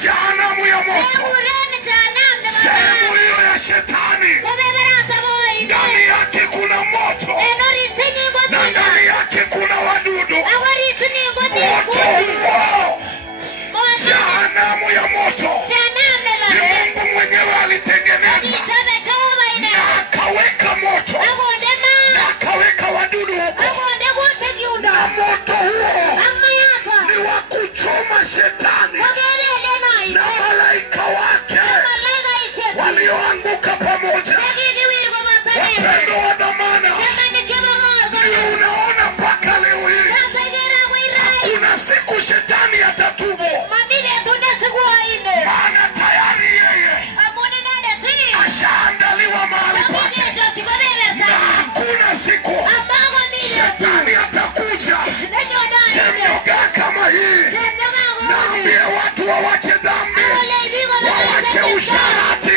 jehanamu ya moto. Sehemu hiyo ya shetani, ndani yake kuna moto na ndani yake kuna wadudu. Moto huo, jehanamu ya moto, ni Mungu mwenyewe alitengeneza na akaweka moto na akaweka wadudu huko. Na moto huo ni wa kuchoma shetani na malaika wake walioanguka pamoja. Wapendo wa dhamana, ndio unaona mpaka leo hii hakuna siku shetani atatubu, maana tayari yeye ashaandaliwa mahali pake, na hakuna siku shetani atakuja chemyoga kama hii. Naambia watu wawache dhambi, wawache usharati,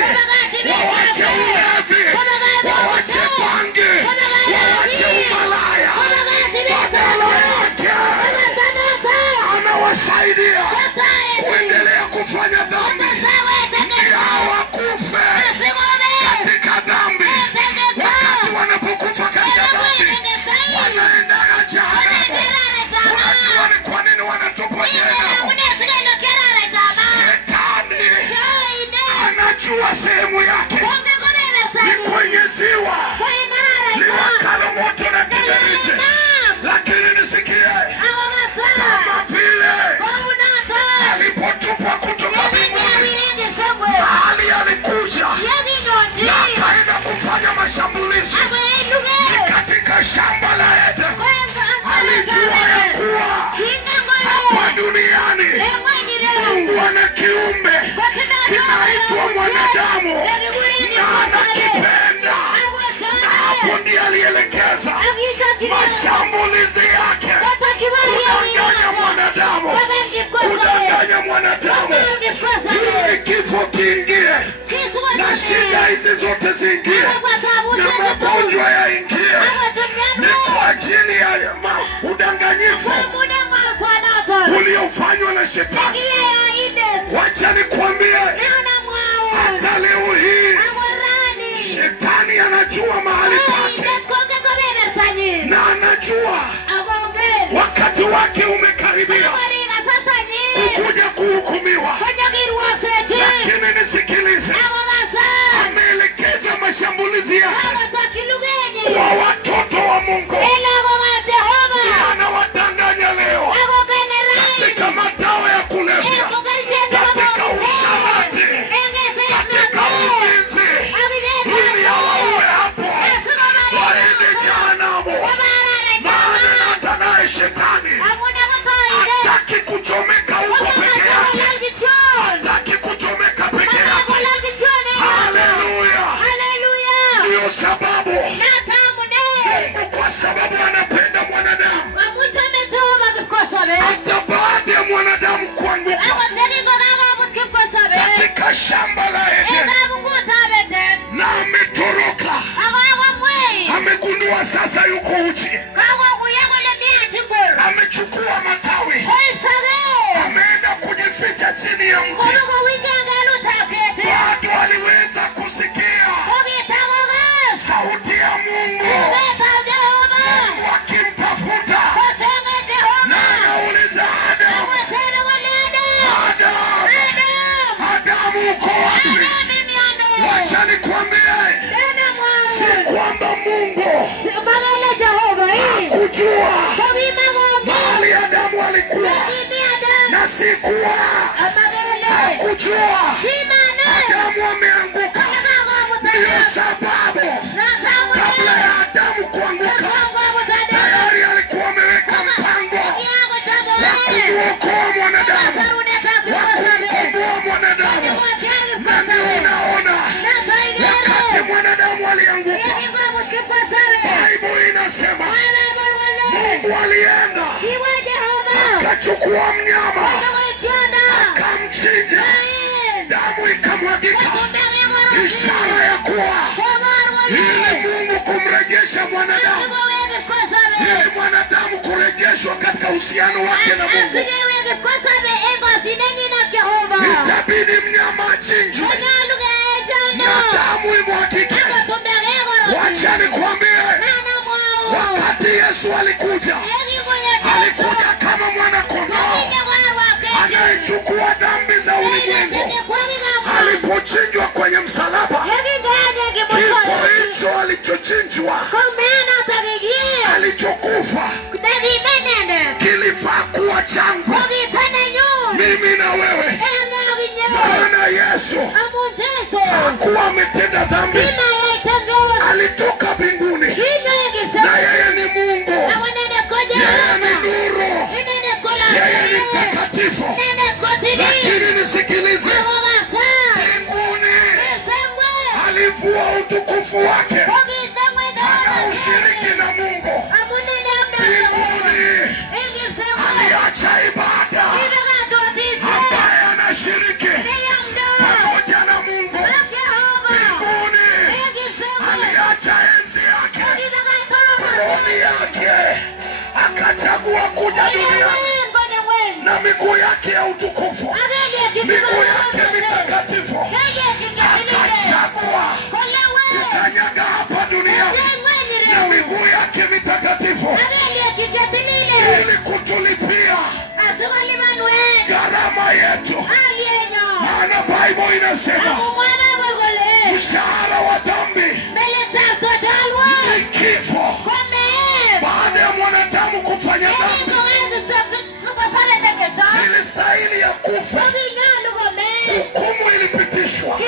wawache ulevi, wawache bangi, wawache umalaya. Badala yake anawasaidia kuendelea kufanya dhambi, ndio hawakufe katika dhambi. Wakati wanapokufa katika dhambi, wanaenda jehanamu. Unajua ni kwa nini wanatupwa jehanamu? Shetani anajua sehemu yake ni kwenye ziwa liwakalo moto na kiberiti. Lakini nisikie, kama vile alipotupwa kutoka mbinguni, mahali alikuja na akaenda kufanya mashambulizi ni katika shamba la Eden. Alijua ya kuwa hapa duniani Mungu ana kiumbe kinaitwa mwanadamu na anakipenda, na hapo ndiye alielekeza mashambulizi yake kudanganya mwanadamu, kudanganya mwanadamu ili kifo kiingie na shida hizi zote ziingie na magonjwa yaingie. Ni kwa ajili ya udanganyifu uliofanywa na shetani. Wacha nikwambie, hata leo hii shetani anajua mahali pake na anajua wakati wake umekaribia kukuja kuhukumiwa. Lakini nisikilize, ameelekeza mashambulizi yake kwa watoto wa Mungu. Anawadanganya leo katika madawa ya kulevya, katika usharati, katika uzinzi, ili hawaue hapo waende jehanamu. Maana hata naye shetani hataki kuchomeka huko peke yake, hataki kuchomeka peke yake. Haleluya! Ndio sababu Mungu, kwa sababu anapenda mwanadamu, hata baada ya mwanadamu kuanguka katika shamba la Eden na ametoroka, amegundua sasa yuko uchi, amechukua matawi, ameenda kujificha chini ya mti. Bado aliweza kusikia sauti ya Mungu, Mungu akimtafuta na anauliza, Adamu uko wapi? Wacha nikwambie, si kwamba Mungu hakujua mahali Adamu alikuwa, na si kuwa hakujua Adamu ameanguka. Ndio sababu kabla ya Adamu kuanguka, tayari alikuwa ameweka mpango wa kumwokoa mwanadamu, wa kumkomboa mwanadamu. Na ndio unaona wakati mwanadamu alianguka, Biblia inasema Mungu alienda akachukua mnyama akamchinja, damu ikamwagika, ishara ya kuwa ili Mungu kumrejesha mwanadamu, ili mwanadamu kurejeshwa katika uhusiano wake na Mungu. itabidi mnyama achinjwe na damu imwagike. Wacha nikwambie, wakati Yesu alikuja kama mwana kondoo anayechukua dhambi za ulimwengu. Alipochinjwa kwenye msalaba, kifo hicho alichochinjwa, alichokufa, kilifaa kuwa changu mimi na wewe. Maana Yesu hakuwa ametenda dhambi, alitoka mbinguni, na yeye ni Mungu, yeye ni nuru, yeye ni mtakatifu. Lakini nisikilize, mbinguni alivua utukufu wake, ana ushiriki na Mungu. Mbinguni aliacha ibada ambaye anashiriki pamoja na Mungu. Mbinguni aliacha enzi yake, troni yake, akachagua kuja duniani na miguu yake ya utukufu, miguu yake mitakatifu, akachagua kukanyaga hapa duniani na miguu yake mitakatifu ili kutulipia gharama yetu. Maana Bible inasema mshahara wa dhambi ni kifo. Baada ya mwanadamu kufanya dhambi, ile stahili ya kufa, hukumu ilipitishwa,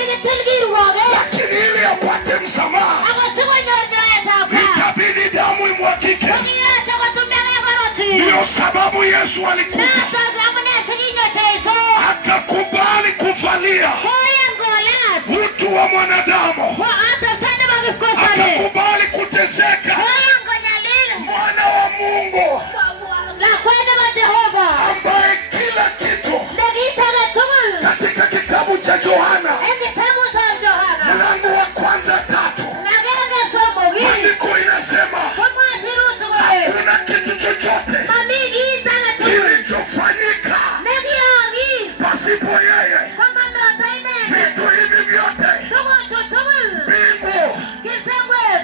lakini ili apate msamaha itabidi damu imwagike. Ndio sababu Yesu alikuja, akakubali kuvalia utu wa mwanadamu, akakubali kuteseka. Mwana wa Mungu ambaye kila kitu katika kitabu cha Yohana mlango wa 1:3 maandiko inasema hakuna kitu chochote kilichofanyika pasipo yeye. Vitu hivi vyote, mbingu,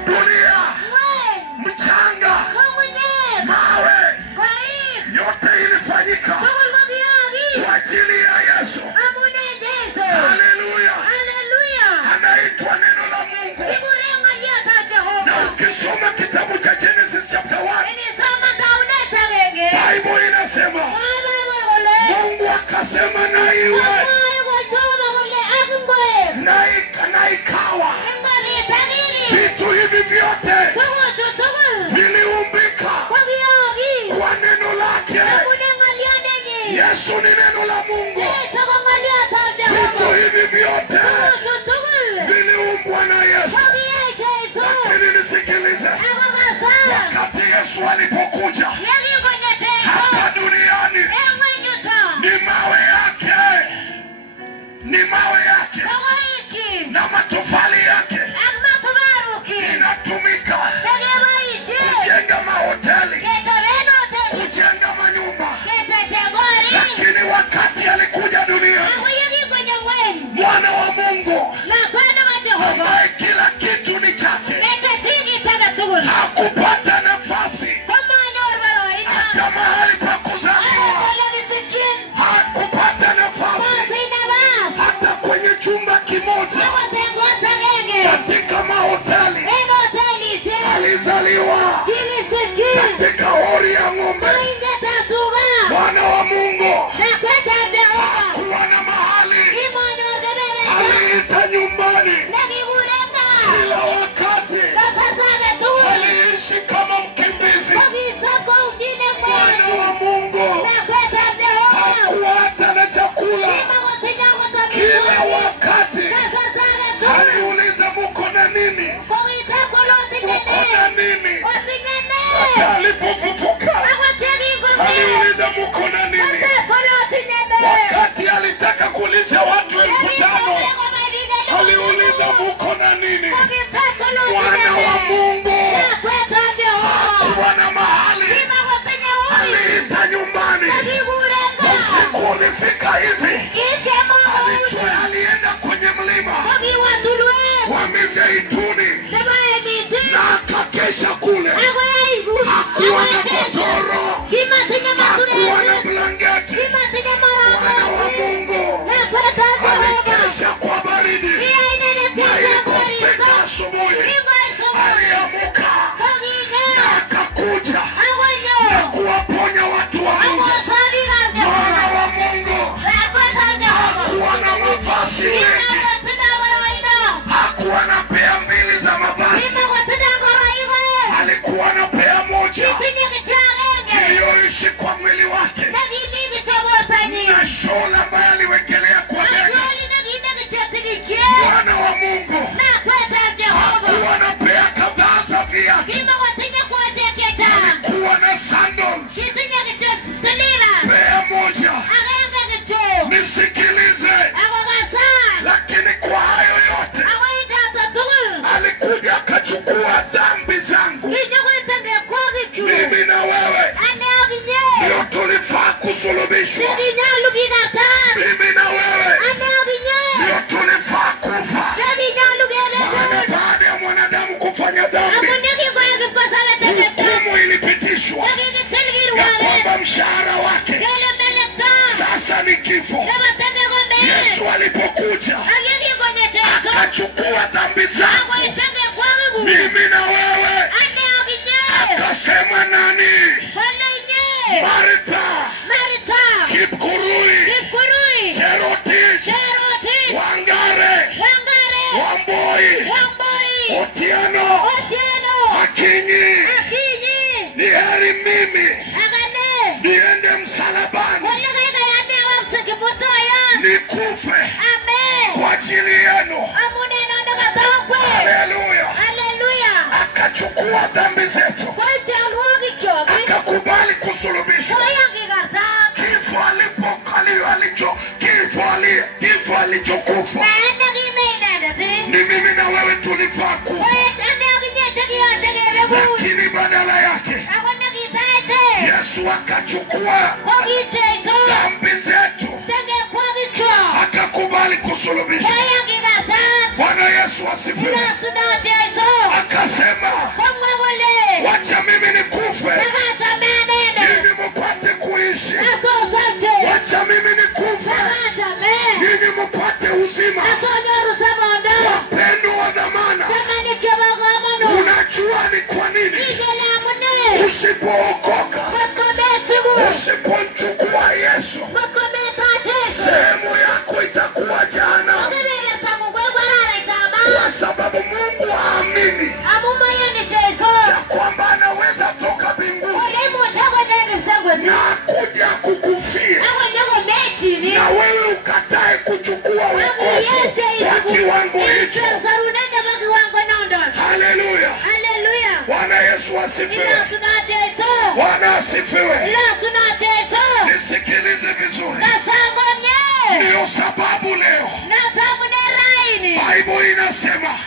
dunia, mchanga, mawe, yote ilifanyika kwa ajili ya Yesu. Haleluya. Anaitwa neno la Mungu. Na ukisoma kitabu cha Genesis chapter 1, Bible inasema Mungu akasema na iwe, na ikawa. Vitu hivi vyote viliumbika kwa neno lake. Yesu ni neno la Mungu. Vitu hivi vyote viliumbwa na Yesu. Lakini nisikilize, wakati Yesu alipokuja hapa duniani, ni mawe yake na matofali yake inatumika kujenga mahoteli, kujenga manyumba. Lakini wakati alikuja duniani, mwana wa Mungu ambaye kila kitu ni chake, hakupata nafasi hata mahali pa kuzaliwa, hakupata nafasi hata kwenye chumba kimoja katika mahoteli. Alizaliwa katika hori ya ng'ombe. Mwana wa Mungu hakuwa na mahali, aliita nyumbani. Kila wakati aliishi kama mkimbizi. Mwana wa Mungu hakuwa hata na chakula. Kila wakati aliuliza muko na nini? Muko na nini? Hata alipofufuka aliuliza muko na nini? Wakati alitaka kulisha watu 5,000 aliuliza muko na nini? Mwana wa Mungu hakuwa na mahali, aliita nyumbani. Usiku ulifika hivi, kusulubishwa. Mimi na wewe ndio tulifaa kufa. Maana baada ya mwanadamu kufanya dhambi, hukumu ilipitishwa ya kwamba mshahara wake sasa ni kifo. Yesu alipokuja akachukua dhambi zangu mimi na wewe, akasema nani? Martha, Kipkurui, Cherotich, Wangare, Wamboi, Otieno, Akinyi. Ni heri mimi niende msalabani nikufe kwa ajili yenu. Haleluya. Akachukua dhambi zetu, akakubali kusulubishwa. Kifo alichokufa ni mimi na wewe tulifaa kufa, lakini badala yake Yesu akachukua dhambi zetu, akakubali kusulubishwa. Bwana Yesu asifiwe. Akasema wacha mimi nikufe ili mpate kuishi. Wacha mimi nikufe ili mpate uzima. Wapendwa wa dhamana, unajua ni kwa nini usipookoka, usipomchukua Yesu, sehemu yako itakuwa jehanamu, kwa sababu Mungu haamini ya kwamba anaweza toka mbinguni na kuja kukufia na wewe ukatae kuchukua wokovu wa kiwango hicho. Haleluya. Bwana Yesu asifiwe. Bwana asifiwe. Nisikilize vizuri. Ndio sababu leo Bible inasema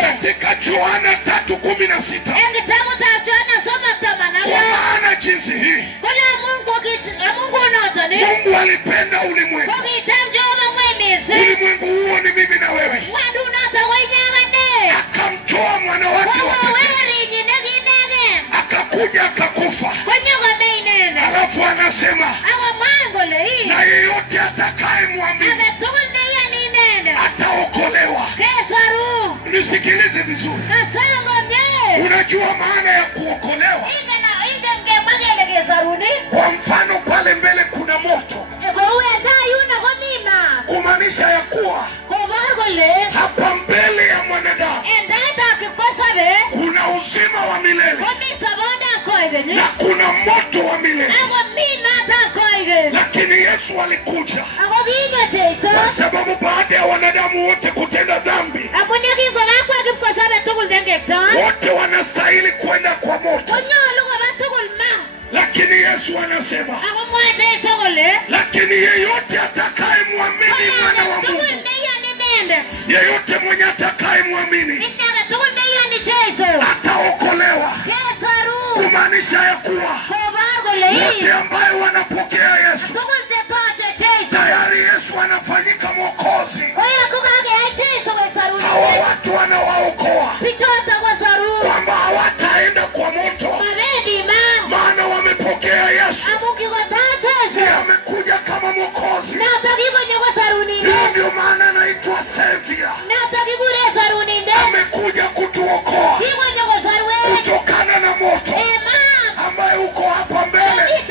katika Yohana 3:16, kwa maana jinsi hii Mungu alipenda ulimwengu. Ulimwengu huo ni mimi na wewe. Akamtoa mwana wake wa pekee, akakuja akakufa. Alafu anasema na yeyote atakaye muamini ataokolewa. Nisikilize vizuri. Unajua maana ya kuokolewa? Kwa mfano pale mbele kuna moto, kumaanisha ya kuwa hapa mbele ya mwanadamu kuna uzima wa milele na kuna moto wa milele. Lakini Yesu alikuja kwa sababu baada ya wanadamu wote kutenda dhambi, wote wanastahili kwenda kwa moto. Lakini Yesu anasema lakini yeyote atakaye muamini mwana wa Mungu, yeyote mwenye atakaye muamini ataokolewa. Kumaanisha ya kuwa wote ambayo wanapokea Yesu, tayari Yesu anafanyika mwokozi. Hawa watu wanawaokoa kwamba hawataenda kwa moto, maana wamepokea Yesu. Amekuja kama mwokozi. Ndio maana anaitwa Savior. Amekuja kutuokoa kutokana na moto ambaye uko hapa mbele.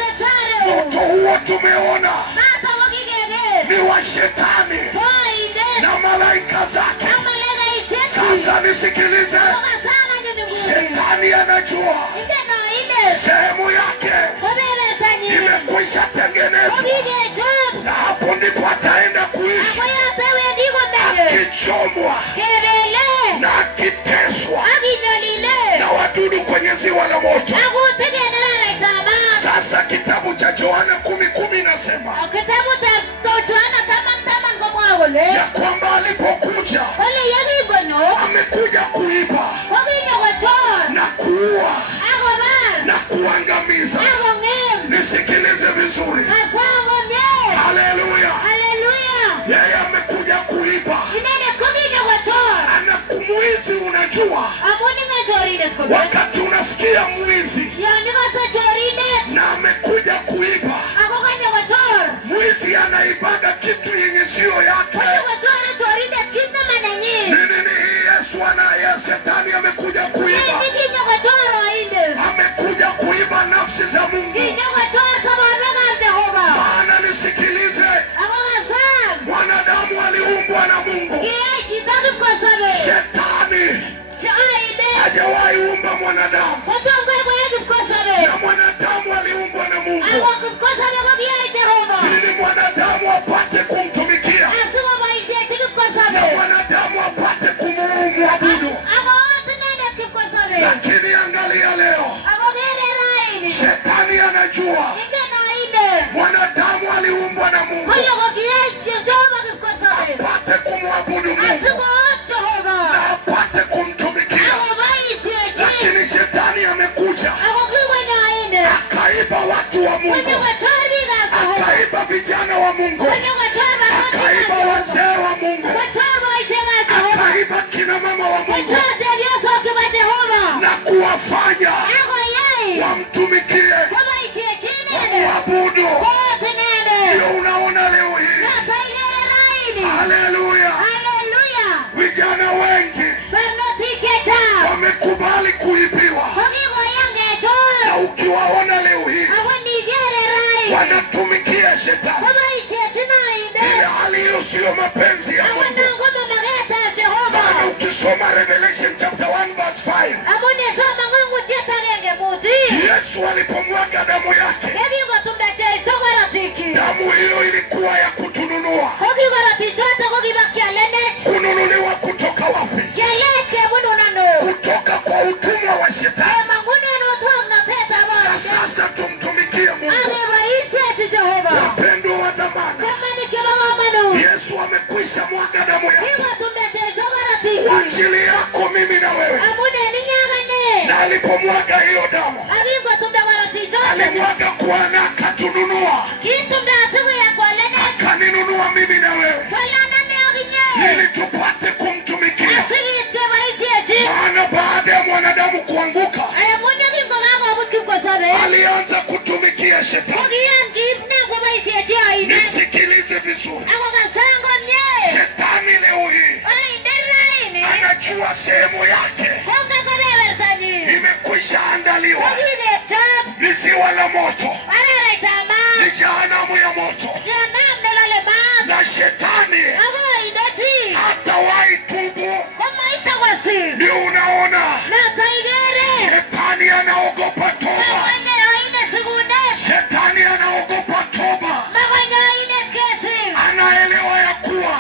Moto huo tumeona ni wa Shetani na malaika zake. Sasa nisikilize, Shetani anajua sehemu yake imekwisha tengenezwa, na hapo ndipo ataenda kuishi akichomwa na akiteswa na wadudu kwenye ziwa la moto. Sasa kitabu cha Yohana 10:10 inasema ya kwamba alipokuja amekuja kuiba na kuua na kuangamiza. Nisikilize vizuri. wakati unasikia mwizi na amekuja kuiba, mwizi anaibaga kitu yenye sio yake. Nini Yesu ya shetani amekuja kuiba? Amekuja kuiba nafsi za Mungu. Maana nisikilize, mwanadamu aliumbwa na Mungu. Shetani hajawahi umba mwanadamu, na mwanadamu aliumbwa na Mungu ili mwanadamu apate kumtumikia, na mwanadamu apate kumwabudu. Lakini angalia leo, shetani anajua mwanadamu aliumbwa na Mungu apate kumwabudu Mungu na apate kumtumikia. Lakini shetani amekuja akaiba watu wa Mungu, akaiba vijana wa Mungu, akaiba wazee wa Mungu, akaiba kina mama wa Mungu, na kuwafanya wamtumikie, wamwabudu. Ndio unaona leo hii. Haleluya. Vijana wengi wamekubali kuibiwa, na ukiwaona leo hii wanatumikia shetani. Hali hiyo sio mapenzi ya Mungu. Maana ukisoma Revelation chapter 1 verse 5, Yesu alipomwaga damu yake, damu hiyo ilikuwa ya kutununua. Kununuliwa kutoka wapi? Kutoka kwa utumwa wa shetani. Na sasa tumtumikie Mungu. Wapendwa wa thamani, Yesu amekwisha mwaga damu yake kwa ajili yako mimi na wewe. Na alipomwaga hiyo damu, alimwaga kuana, akatununua, akaninunua mimi na wewe ili tupate kumtumikia. Maana baada ya mwanadamu kuanguka, alianza kutumikia shetani. Nisikilize vizuri, shetani leo hii anajua sehemu yake imekwisha andaliwa. Ni ziwa la moto, ni jehanamu ya moto, na shetani hatawahi tubu. Ndio unaona shetani anaogopa toba. Shetani anaogopa toba. Anaelewa ya kuwa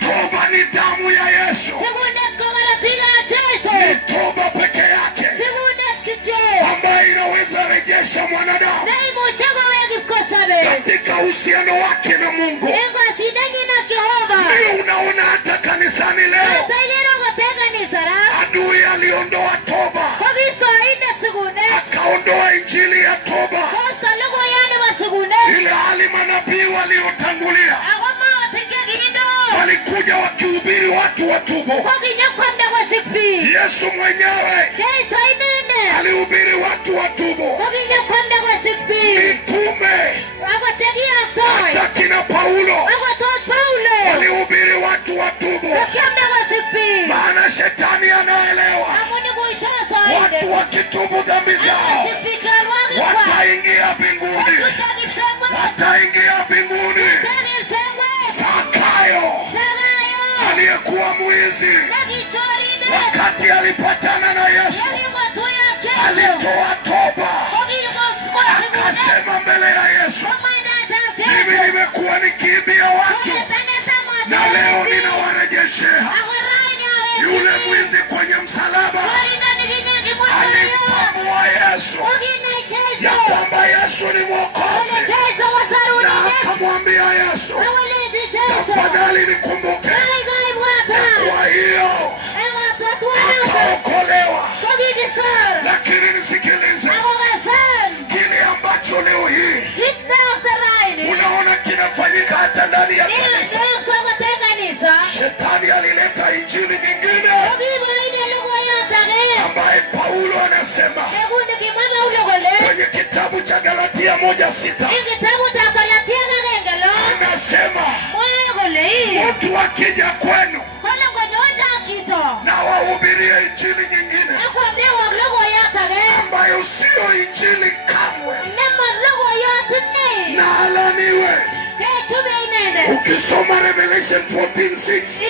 toba ni damu ya Yesu. Ni toba peke yake ambayo inaweza rejesha mwanadamu katika uhusiano wake na Mungu. Ndio unaona hata kanisani leo adui aliondoa toba, akaondoa injili ya toba, ile hali manabii waliotangulia walikuja wakihubiri watu watubu. Yesu mwenyewe alihubiri watu watubu. Mitume hata kina Paulo walihubiri watu watubu. Maana shetani anaelewa watu wakitubu dhambi zao wataingia mbinguni, wataingia mbinguni. Zakayo aliyekuwa mwizi, wakati alipatana na Yesu alitoa toba, akasema mbele ya Yesu, mimi nimekuwa nikiibia watu na leo ninawarejeshea. Yule mwizi kwenye msalaba alimpamua Yesu ya kwamba Yesu ni Mwokozi, na akamwambia Yesu, tafadhali nikumbuke. Kwa hiyo akaokolewa. Lakini nisikilize, kile ambacho leo hii unaona kinafanyika hata ndani ya kanisa, shetani alileta injili nyingine anasema kwenye kitabu cha Galatia 1:6 anasema mtu akija kwenu na wahubirie injili nyingine ambayo sio injili kamwe, na alaniwe. Ukisoma Revelation 14:6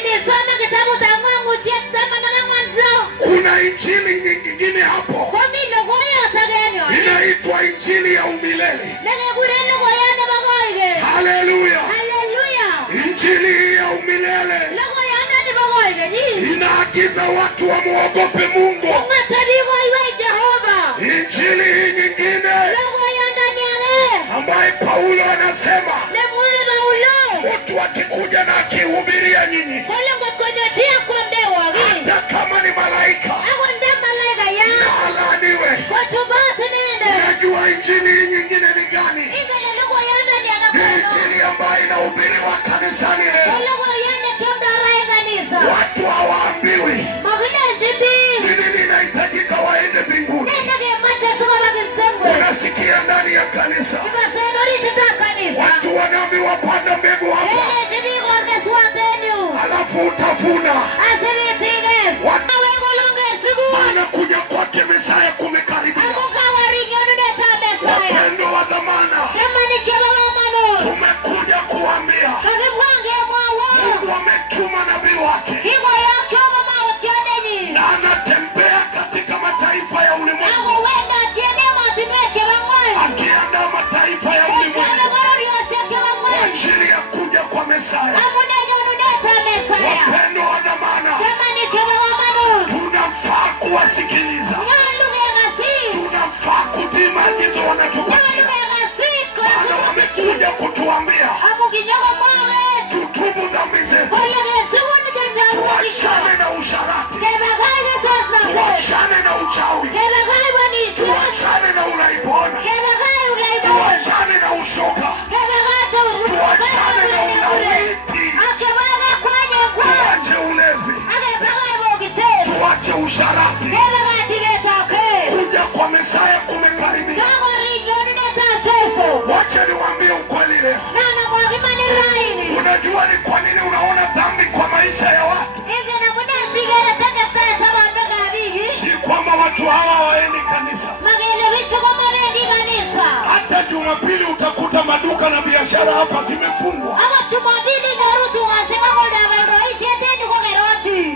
kuna injili nyingine hapo inaitwa injili ya umilele. Haleluya. Injili ya umilele inaagiza watu wamuogope Mungu. Injili nyingine ambaye Paulo anasema mtu akikuja na akihubiria nyinyi hata kama ni malaika na alaniwe. Unajua injili nyingine ni gani? Injili ambayo inahubiriwa kanisani leo. Watu hawaambiwi nini inahitajika waende mbinguni. Unasikia ndani ya kanisa watu wanaambiwa panda mbegu hapa, alafu utavuna. Maana kuja kwake Mesaya kumekaribia. Wapendo wa dhamana, tumekuja kuambia Mungu ametuma nabii wake na anatembea katika mataifa ya ulimwengu, akiandaa mataifa ya ulimwengu kwa ajili ya kuja kwa Mesaya. Wapendo wa dhamana, tunafaa kuwasikiliza, tunafaa kutii maagizo wanatupatia, maana wamekuja kutuambia tutubu dhambi zetu, tuachane na usharati, tuachane na uchawi, tuachane na ulaibona, tuachane na ushoga, tuachane na ulawiti, tuache ulevi, tuache usharati. Kuja kwa Mesaya kumekaribia. Wacha niwaambie ukweli leo. Unajua ni kwa nini unaona dhambi kwa maisha ya watu? Si kwamba watu hawa waendi kanisa. Hata Jumapili utakuta maduka na biashara hapa zimefungwa.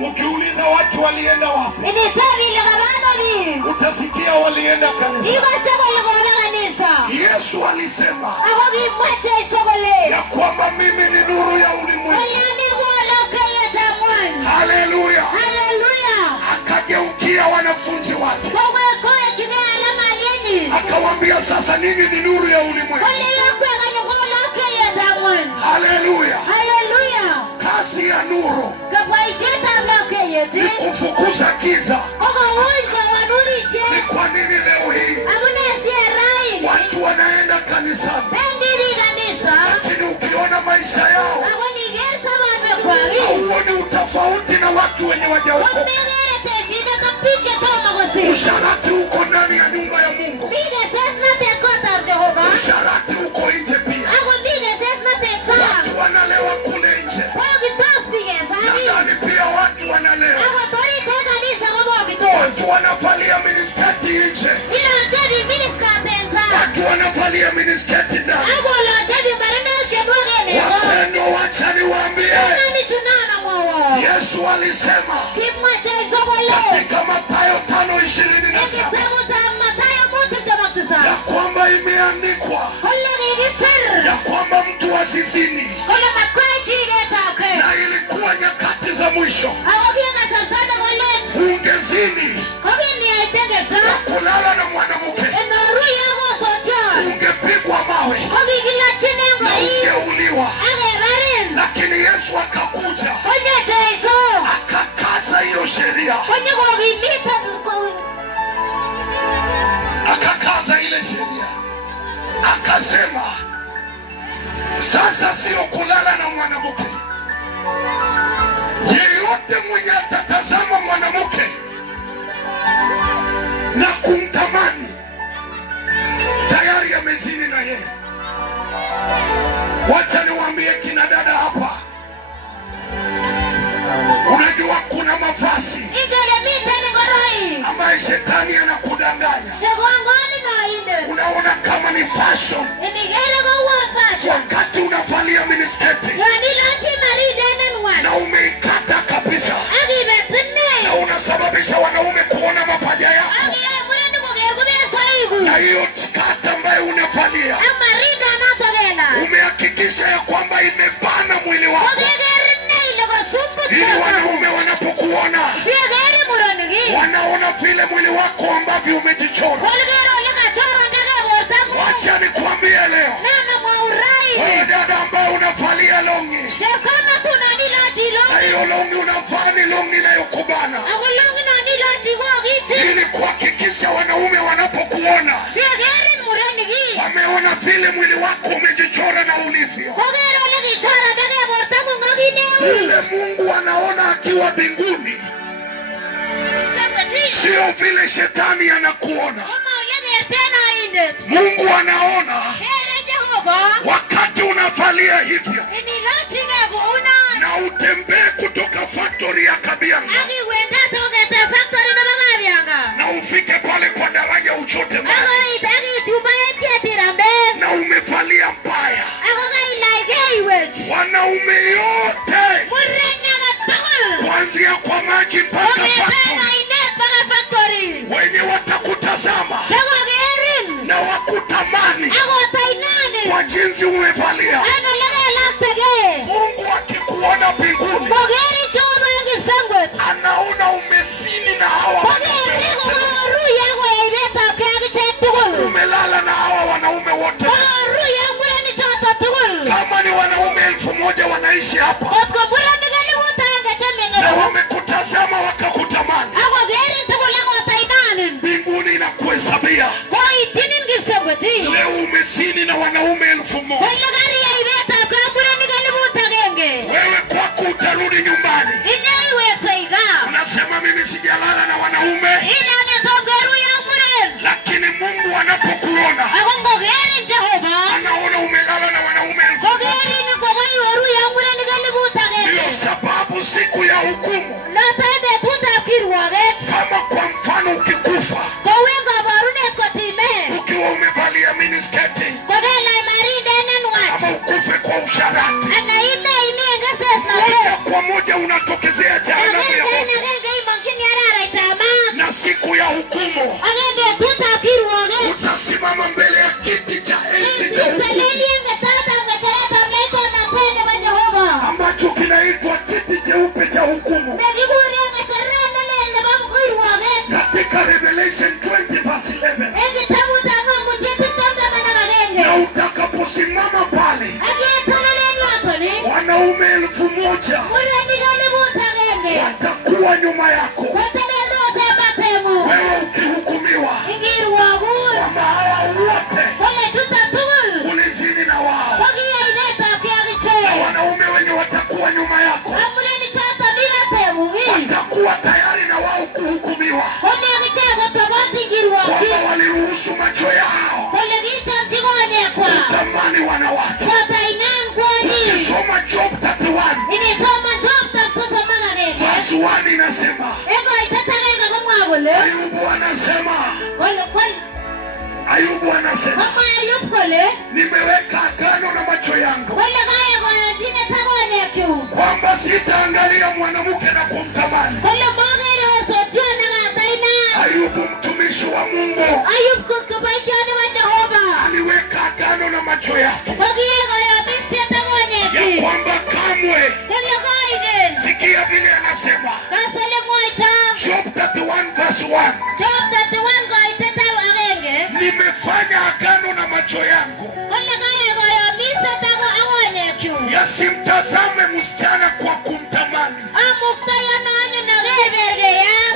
Ukiuliza watu walienda wapi, utasikia walienda kanisa. Yesu alisema ya kwamba mimi ni nuru ya ulimwengu. Haleluya. Akageukia wanafunzi wake akawaambia, sasa ninyi ni nuru ya ulimwengu. Haleluya. Kazi ya nuru ni kufukuza giza. Ni kwa nini leo hii watu wanaenda kanisani, lakini ukiona maisha yao hauoni utofauti na watu wenye wajaokoka? Usharati uko ndani ya nyumba ya Mungu, usharati uko nje pia. Watu wanalewa kule nje, na ndani pia watu wanalewa. Watu wanavalia minisketi nje, watu wanavalia minisketi ndani. Wapendo, wacha niwaambie, Yesu alisema katika Mathayo 5:27 ya kwamba imeandikwa ya kwamba mtu asizini, na ilikuwa nyakati za mwisho ungezini na kulala na mwanamke, ungepigwa mawe na ungeuliwa. Lakini Yesu akakuja akakaza hiyo sheria, akakaza ile sheria, akasema sasa sio kulala na mwanamke. Yeyote mwenye atatazama mwanamke na kumtamani, tayari amezini na yeye. Wacha niwaambie kina dada hapa, unajua kuna mavazi ambaye shetani anakudanganya. Unaona kama ni fashion, wakati unavalia minisketi na umeikata kabisa, na unasababisha wanaume kuona mapaja yako, na hiyo skati ambaye unavalia umehakikisha ya kwamba imebana mwili wako, ili wanaume wanapokuona wanaona vile mwili wako ambavyo umejichora. Wacha nikuambie leo, wewe dada ambaye unavalia longi, na hiyo longi unavaa ni longi inayokubana, ili kuhakikisha wanaume wanapokuona wameona vile mwili wako umejichora na ulivyo. Vile Mungu anaona akiwa mbinguni, sio vile shetani anakuona. Mungu anaona wakati unavalia hivyo na utembee kutoka factory ya Kabianga na ufike pale kwa daraja uchote maji, na umevalia mbaya, wanaume yote kuanzia kwa maji mpaka factory wenye watakutazama na wakutamani kwa jinsi umevalia. Mungu akikuona mbinguni anaona umezini na hawa, umelala na hawa wanaume wote. Kama ni wanaume 1000 wanaishi hapa na wamekutazama wakakutamani, mbinguni inakuhesabia leo umezini na wanaume 1000. Wewe kwako utarudi nyumbani unasema mimi sijalala na wanaume, lakini Mungu anapokuona anaona umelala na wanaume 1000. Ndio sababu siku ya hukumu, kama kwa mfano ukikufa ukiwa umevalia minisketi ama ukufe kwa usharati, moja kwa moja unatokezea jehanamu ya moto. Na siku ya hukumu utasimama mbele ya kiti cha enzi cha hukumu ambacho kinaitwa kiti cheupe cha hukumu. Katika Revelation 20:11, na utakaposimama pale wanaume 1000 watakuwa nyuma yako, wewe ukihukumiwa kwamba hawa wote ulizini na wao, na wanaume wenye watakuwa nyuma yako watakuwa tayari na wao kuhukumiwa, kwamba waliruhusu macho yao kutamani wanawake. Ukisoma Job 31 verse 1 inasema, Ayubu anasema nimeweka agano na macho yangu kwamba sitaangalia mwanamke na kumtamani. Ayubu mtumishi wa Mungu aliweka agano na macho yake ya kwamba kamwe, sikia vile anasema Job 31 verse 1, nimefanya agano na macho yangu yasimtazame msichana kwa kumtamani.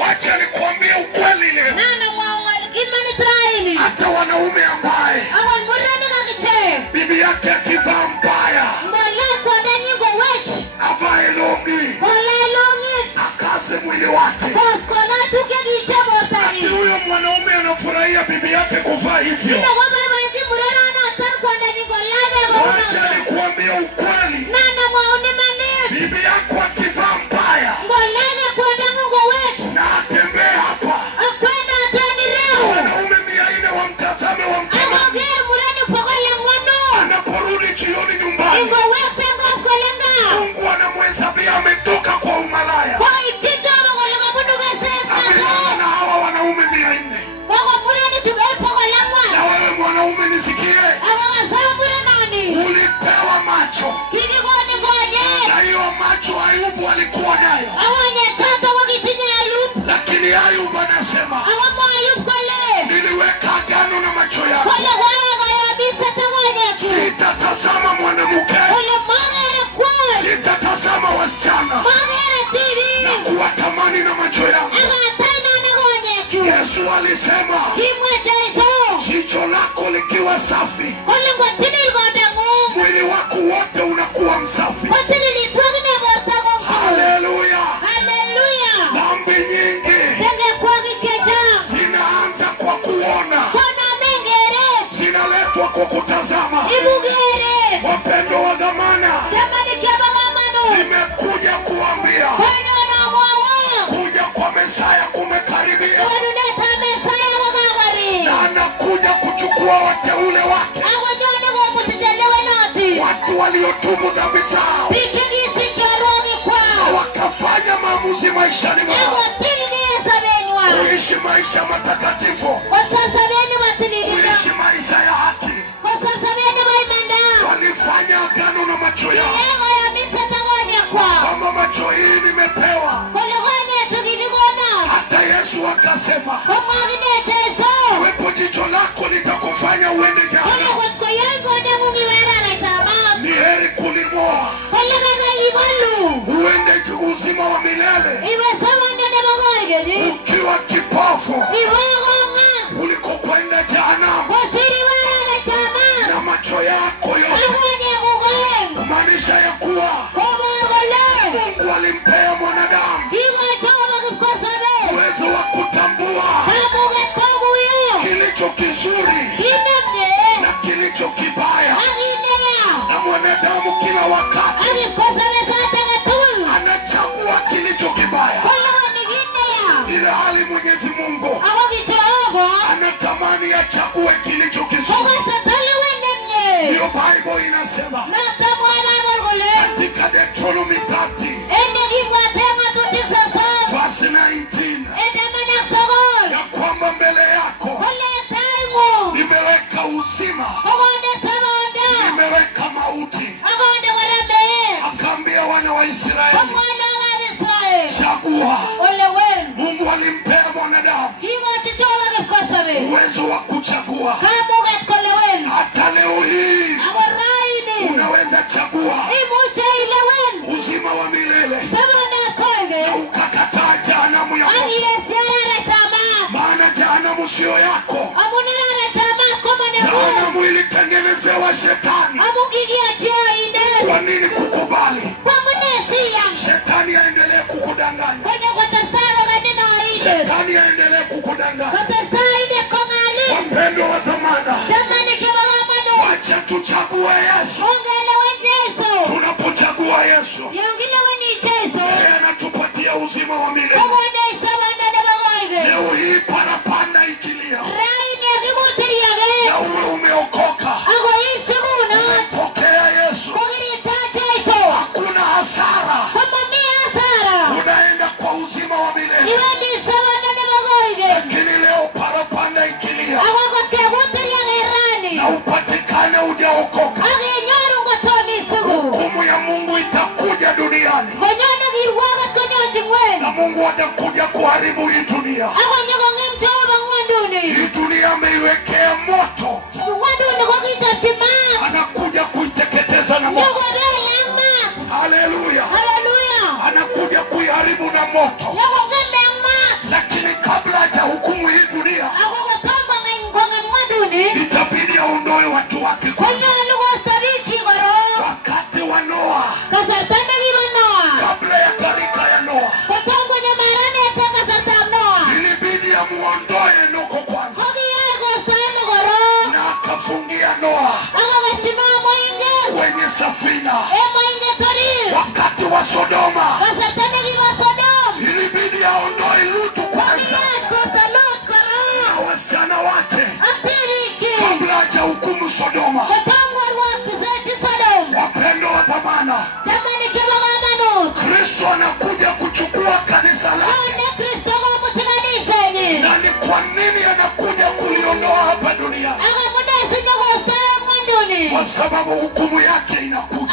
Wacha nikwambie ukweli leo, hata wanaume ambaye bibi yake akivaa mbaya avae longi akaze mwili wake, huyo mwanaume kumhesabia ametoka kwa umalaya. Amelala na hawa wanaume 400. Na wewe mwanaume nisikie, ulipewa macho. Na hiyo macho Ayubu alikuwa nayo. Lakini Ayubu anasema, niliweka agano na macho yako. Sitatazama mwanamke, sitatazama wasichana, na kuwatamani na macho yangu. Yesu alisema, jicho lako likiwa safi, mwili wako wote unakuwa msafi. Haleluya. Dhambi nyingi zinaanza kwa kuona, zinaletwa kwa kutazama. Wapendo wa dhamana, nimekuja kuambia, kuja kwa Mesaya kumekaribia, na anakuja kuchukua wateule wake, watu waliotubu dhambi zao na wakafanya maamuzi maishani mwao, kuishi maisha matakatifu, kuishi maisha ya haki. Walifanya agano na macho yao, kama macho hii nimepewa. Hata Yesu akasema, wepo jicho lako litakufanya uende jehanamu, ni heri kulimoa uende uzima wa milele ukiwa kipofu kuliko kwenda jehanamu na macho yako yote. Kumaanisha ya kuwa Mungu alimpea mwanadamu uwezo wa kutambua kilicho kizuri na kilicho kibaya, na mwanadamu kila wakati anachagua kilicho kibaya, ila hali Mwenyezi Mungu anatamani achague kilicho kizuri. Hiyo Bible inasema katika Deuteronomy 30 verse 19 ya kwamba mbele yako nimeweka uzima, nimeweka mauti. Akaambia wana wa Israeli, chagua. Mungu alimpea mwanadamu uwezo wa kuchagua. Hata leo hii unaweza chagua uzima wa milele na ukakataa jehanamu yako, maana jehanamu sio yako. Jehanamu ilitengenezewa shetani. Kwa nini kukubali shetani aendelee kukudanganya? Shetani aendelee kukudanganya. Wapendo wa dhamana, wacha tuchague Yesu. Tunapochagua Yesu, yeye anatupatia uzima wa milele. Leo hii parapanda ikilia na uwe umeokoka, umepokea Yesu, hakuna hasara, unaenda kwa uzima wa milele. Lakini leo parapanda ikilia na upatikane hujaokoka, hukumu ya Mungu itakuja duniani, na Mungu atakuja kuharibu hii dunia. Hii dunia ameiwekea moto, anakuja kuiteketeza na moto. Haleluya. Anakuja kuiharibu na moto. Lakini kabla haja hukumu hii dunia, itabidi aondoe watu wake kwanza. Wakati wa Noa, kabla ya gharika ya Noa, ilibidi amuondoe Enoko kwanza, na akafungia Noa kwenye safina. Wakati wa Sodoma, ilibidi aondoe Lutu kwanza na wasichana wake kabla haja hukumu Sodoma. Wapendo wa dhamana, kwa sababu hukumu yake inakuja.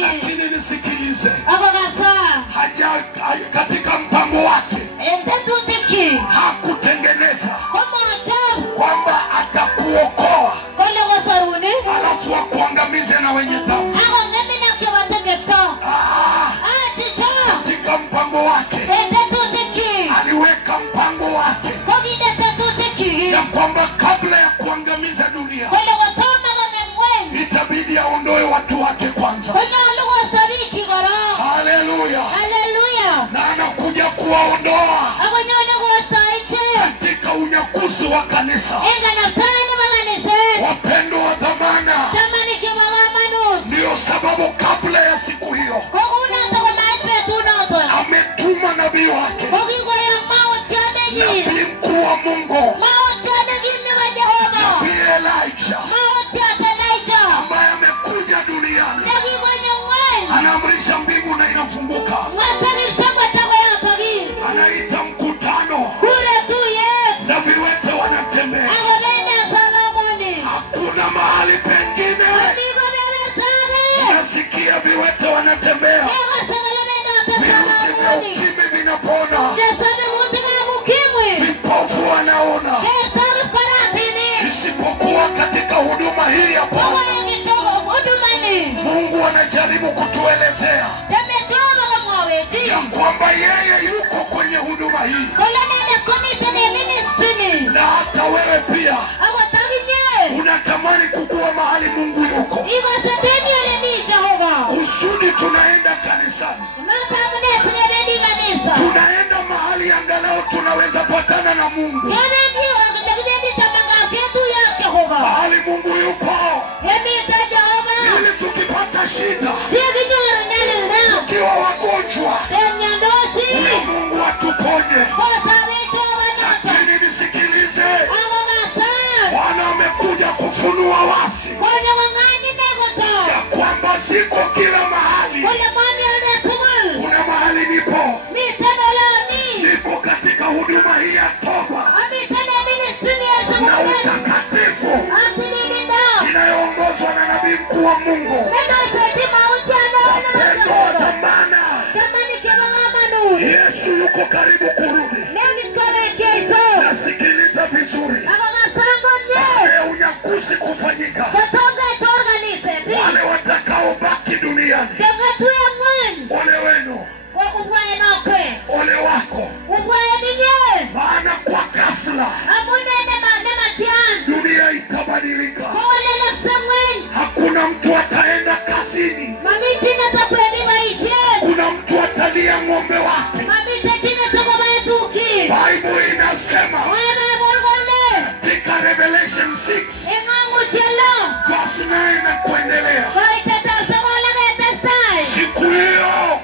Lakini nisikilize, katika mpango wake hakutengeneza kwamba atakuokoa alafu akuangamize na wenye dhambi. Katika mpango wake aliweka mpango wake ya kwamba kabla ya kuangamiza dunia itabidi aondoe watu wake kwanza. Haleluya. Na anakuja kuwaondoa katika unyakuzi wa kanisa. Wapendo wa dhamana, ndio sababu kabla ya siku hiyo ametuma nabii wake, nabii mkuu wa Mungu, nabii Elijah, ambaye amekuja duniani anaamrisha mbingu na inafunguka. Anaita mkutano na viwete wanatembea. Hakuna mahali pengine nasikia viwete wanatembea, virusi vya ukimwi vinapona, vipofu wanaona, isipokuwa katika huduma hii hapa. Mungu anajaribu kutuelezea ya kwamba yeye yuko kwenye huduma hii, na hata wewe pia unatamani kukua mahali Mungu yuko. Kusudi tunaenda kanisani, tunaenda mahali angalau tunaweza patana na Mungu, mahali Mungu yupo, ili tukipata shida, tukiwa wagonjwa, huyo Mungu atuponye. Lakini nisikilize, Bwana amekuja kufunua wasi ya kwamba siko kila mahali. Kuna mahali nipo katika huduma hii ya toba na utakatifu inayoongozwa na nabii mkuu wa Mungu. Wapendo wa dhamana, Yesu yuko karibu kurudi. Nasikiliza vizuri, baada ya unyakuzi kufanyika, wale watakaobaki duniani, ole wenu, ole wako, maana kwa ghafla dunia itabadilika. Hakuna mtu ataenda kazini, kuna mtu atalia ng'ombe wake. Bible inasema katika Revelation 6 verse 9 na kuendelea, siku hiyo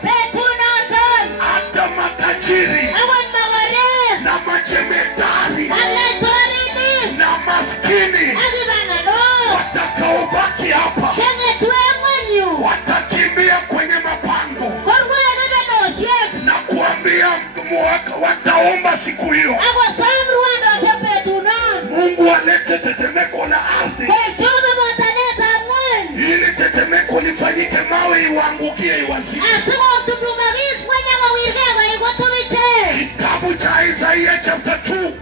hata matajiri na majemedari na maskini watakaobaki hapa watakimbia kwenye mapango na kuambia wataomba siku hiyo Mungu alete tetemeko la ardhi, ili tetemeko lifanyike, mawe iwaangukie iwazime. Kitabu cha Isaiah chapter 2,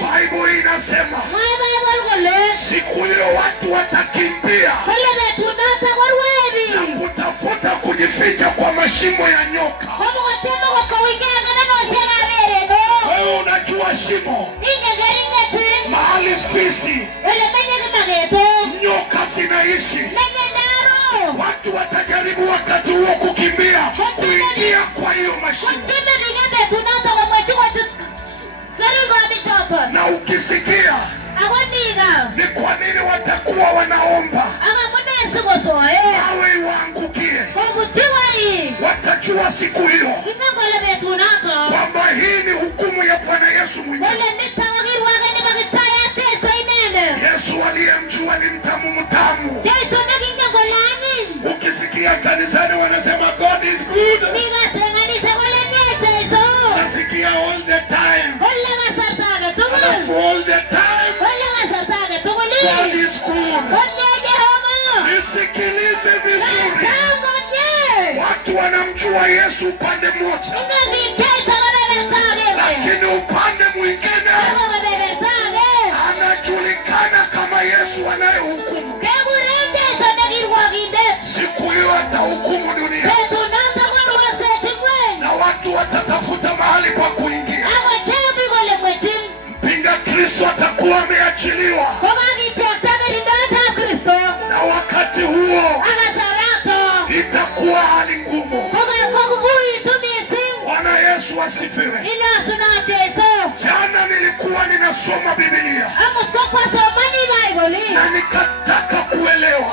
Bible inasema siku hiyo watu watakimbia na kutafuta kujificha kwa mashimo ya nyoka. Wewe unajua shimo mahali fisi, nyoka zinaishi. Watu watajaribu wakati huo kukimbia kuingia kwa hiyo mashimo. Na ukisikia ni kwa nini watakuwa wanaomba mawe iwaangukie, watajua siku hiyo kwamba hii ni hukumu ya Bwana Yesu mwenyewe. Yesu aliyemjua ni mtamu mtamu. Ukisikia kanisani wanasema God is good, nasikia all the time, all the time God Nisikilize vizuri. Watu wanamjua Yesu upande mmoja, lakini upande mwingine anajulikana kama Yesu anayehukumu. Siku hiyo atahukumu dunia, na watu watatafuta mahali pa kuingia. Mpinga Kristo atakuwa ameachiliwa, na wakati huo itakuwa hali ngumu. Bwana Yesu asifiwe. Jana nilikuwa ninasoma Biblia na nikataka kuelewa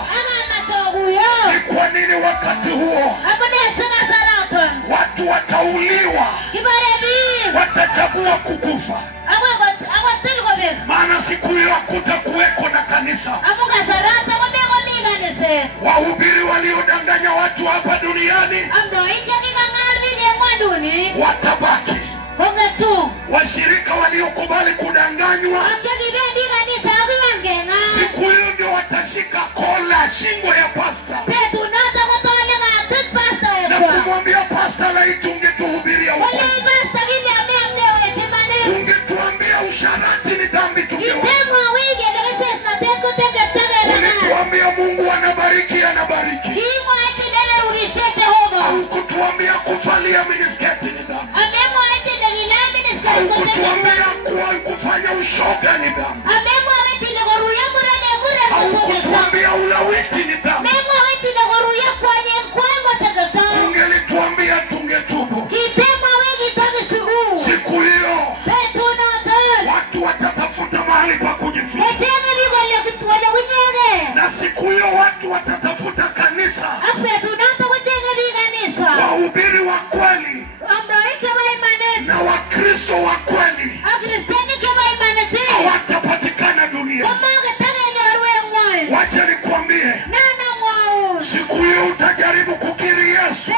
ni kwa nini wakati huo watu watauliwa, watachagua kukufa. Maana siku hiyo kutakuweko na kanisa. Wahubiri waliodanganya watu hapa duniani watabaki. Washirika waliokubali kudanganywa siku hiyo ndio watashika kola shingo ya pasta na kumwambia pasta, laiti ungetuhubiria ukweli, ungetuambia usharati ni dhambi, ulituambia Mungu anabariki, kutuambia kuvalia minisketi ni dhambi, kutuambia kufanya ushoga ni dhambi, kutuambia ulawiti ni dhambi. Ungelituambia tungetubu. Siku hiyo watu watatafuta mahali pa kujificha, na siku hiyo watu watatafuta kanisa. Wahubiri wa kweli na Wakristo wa kweli hawatapatikana dunia. Wacha nikwambie, siku hiyo utajaribu kukiri Yesu,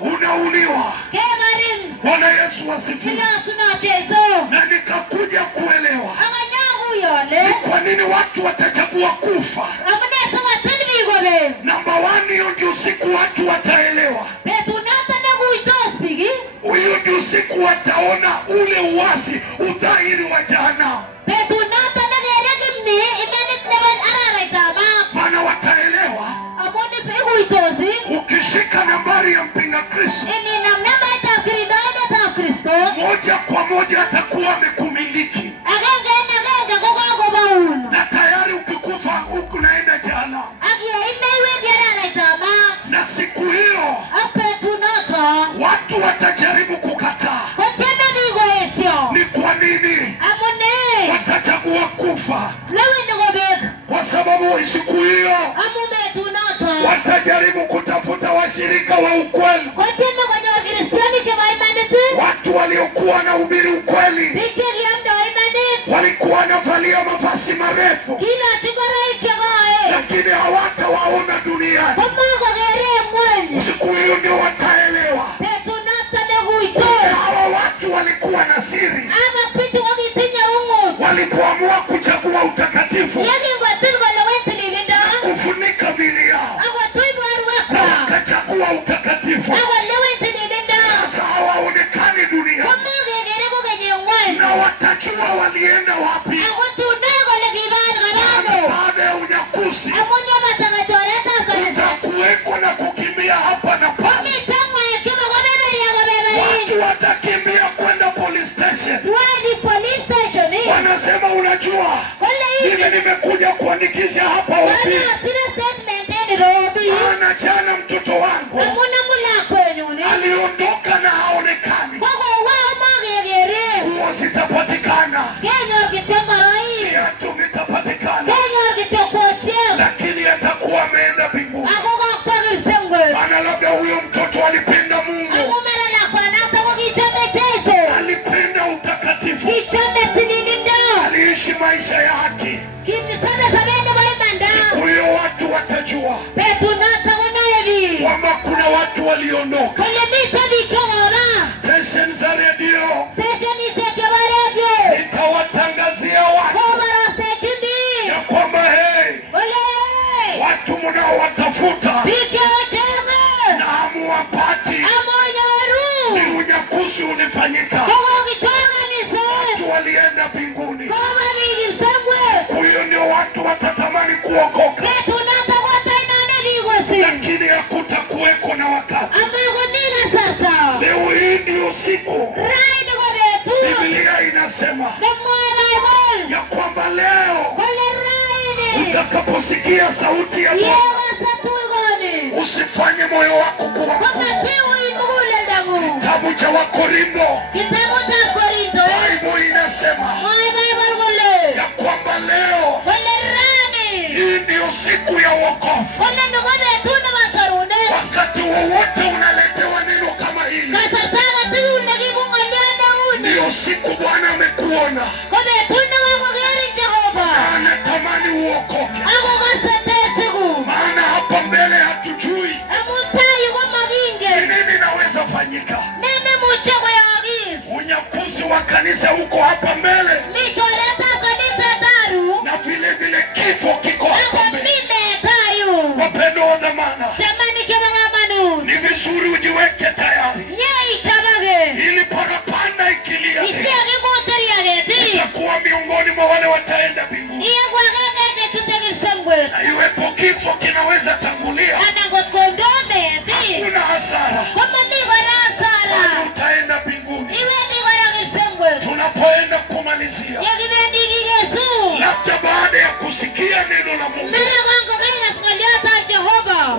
unauliwa. Bwana Yesu asifiwe. Na nikakuja kuelewa ni kwa nini watu watachagua kufa. Namba 1, hiyo ndio siku watu wataelewa. Huyo ndio siku wataona ule uasi, udhahiri wa jehanamu. Maana wataelewa ukishika nambari ya mpinga Kristo, moja kwa moja atakuwa amekumiliki, na tayari ukikufa huku naenda jehanamu. Na siku hiyo watu watajaribu kukataa. Ni kwa nini watachagua kufa? Kwa sababu siku hiyo watajaribu kutafuta washirika wa ukweli, watu waliokuwa na hubiri ukweli, walikuwa wanavalia mavazi marefu, lakini hawatawaona duniani. Siku hiyo ndio wataelewa hawa watu walikuwa na siri. Walipoamua kuchagua utakatifu, kufunika mili yao, na wakachagua utakatifu, sasa hawaonekani dunia, na watajua walienda wapi baada ya unyakuzi. Utakuweko na kukimbia hapa na pale. Watu watakimbia kwenda police station. Wanasema, unajua mimi nimekuja kuandikisha hapa wapi. Ana jana mtoto wangu aliondoka na haonekani. Nguo zitapatikana, viatu vitapatikana, lakini atakuwa ameenda mbinguni. Maana labda huyo mtoto alipenda Mungu, alipenda utakatifu, aliishi maisha ya haki. Siku hiyo watu watajua kwamba kuna watu waliondoka. Station za radio zitawatangazia watu harusi ulifanyika, watu walienda mbinguni. Huyo ndio watu watatamani kuokoka, lakini hakutakuweko na wakati. Leo hii ndio siku Biblia inasema ya kwamba leo utakaposikia sauti ya Bwana usifanye moyo wako kuwa mgumu. Kitabu cha Wakorintho Bible inasema ya kwamba leo hii ndio siku ya wokovu. Wakati wowote unaletewa neno kama hili, ndio siku Bwana amekuona anatamani uokoke. Maana hapa mbele hatujui nini naweza fanyika. Unyakuzi wa kanisa huko hapa mbele, na vile vile kifo kiko hapa mbele. Wapendwa wa dhamana, ni vizuri ujiweke tayari, ili parapanda ikilia utakuwa miongoni mwa wale wataenda mbinguni. Na iwepo kifo kinaweza tangulia, hakuna hasara, utaenda mbinguni. Tunapoenda kumalizia, labda baada ya kusikia neno la Mungu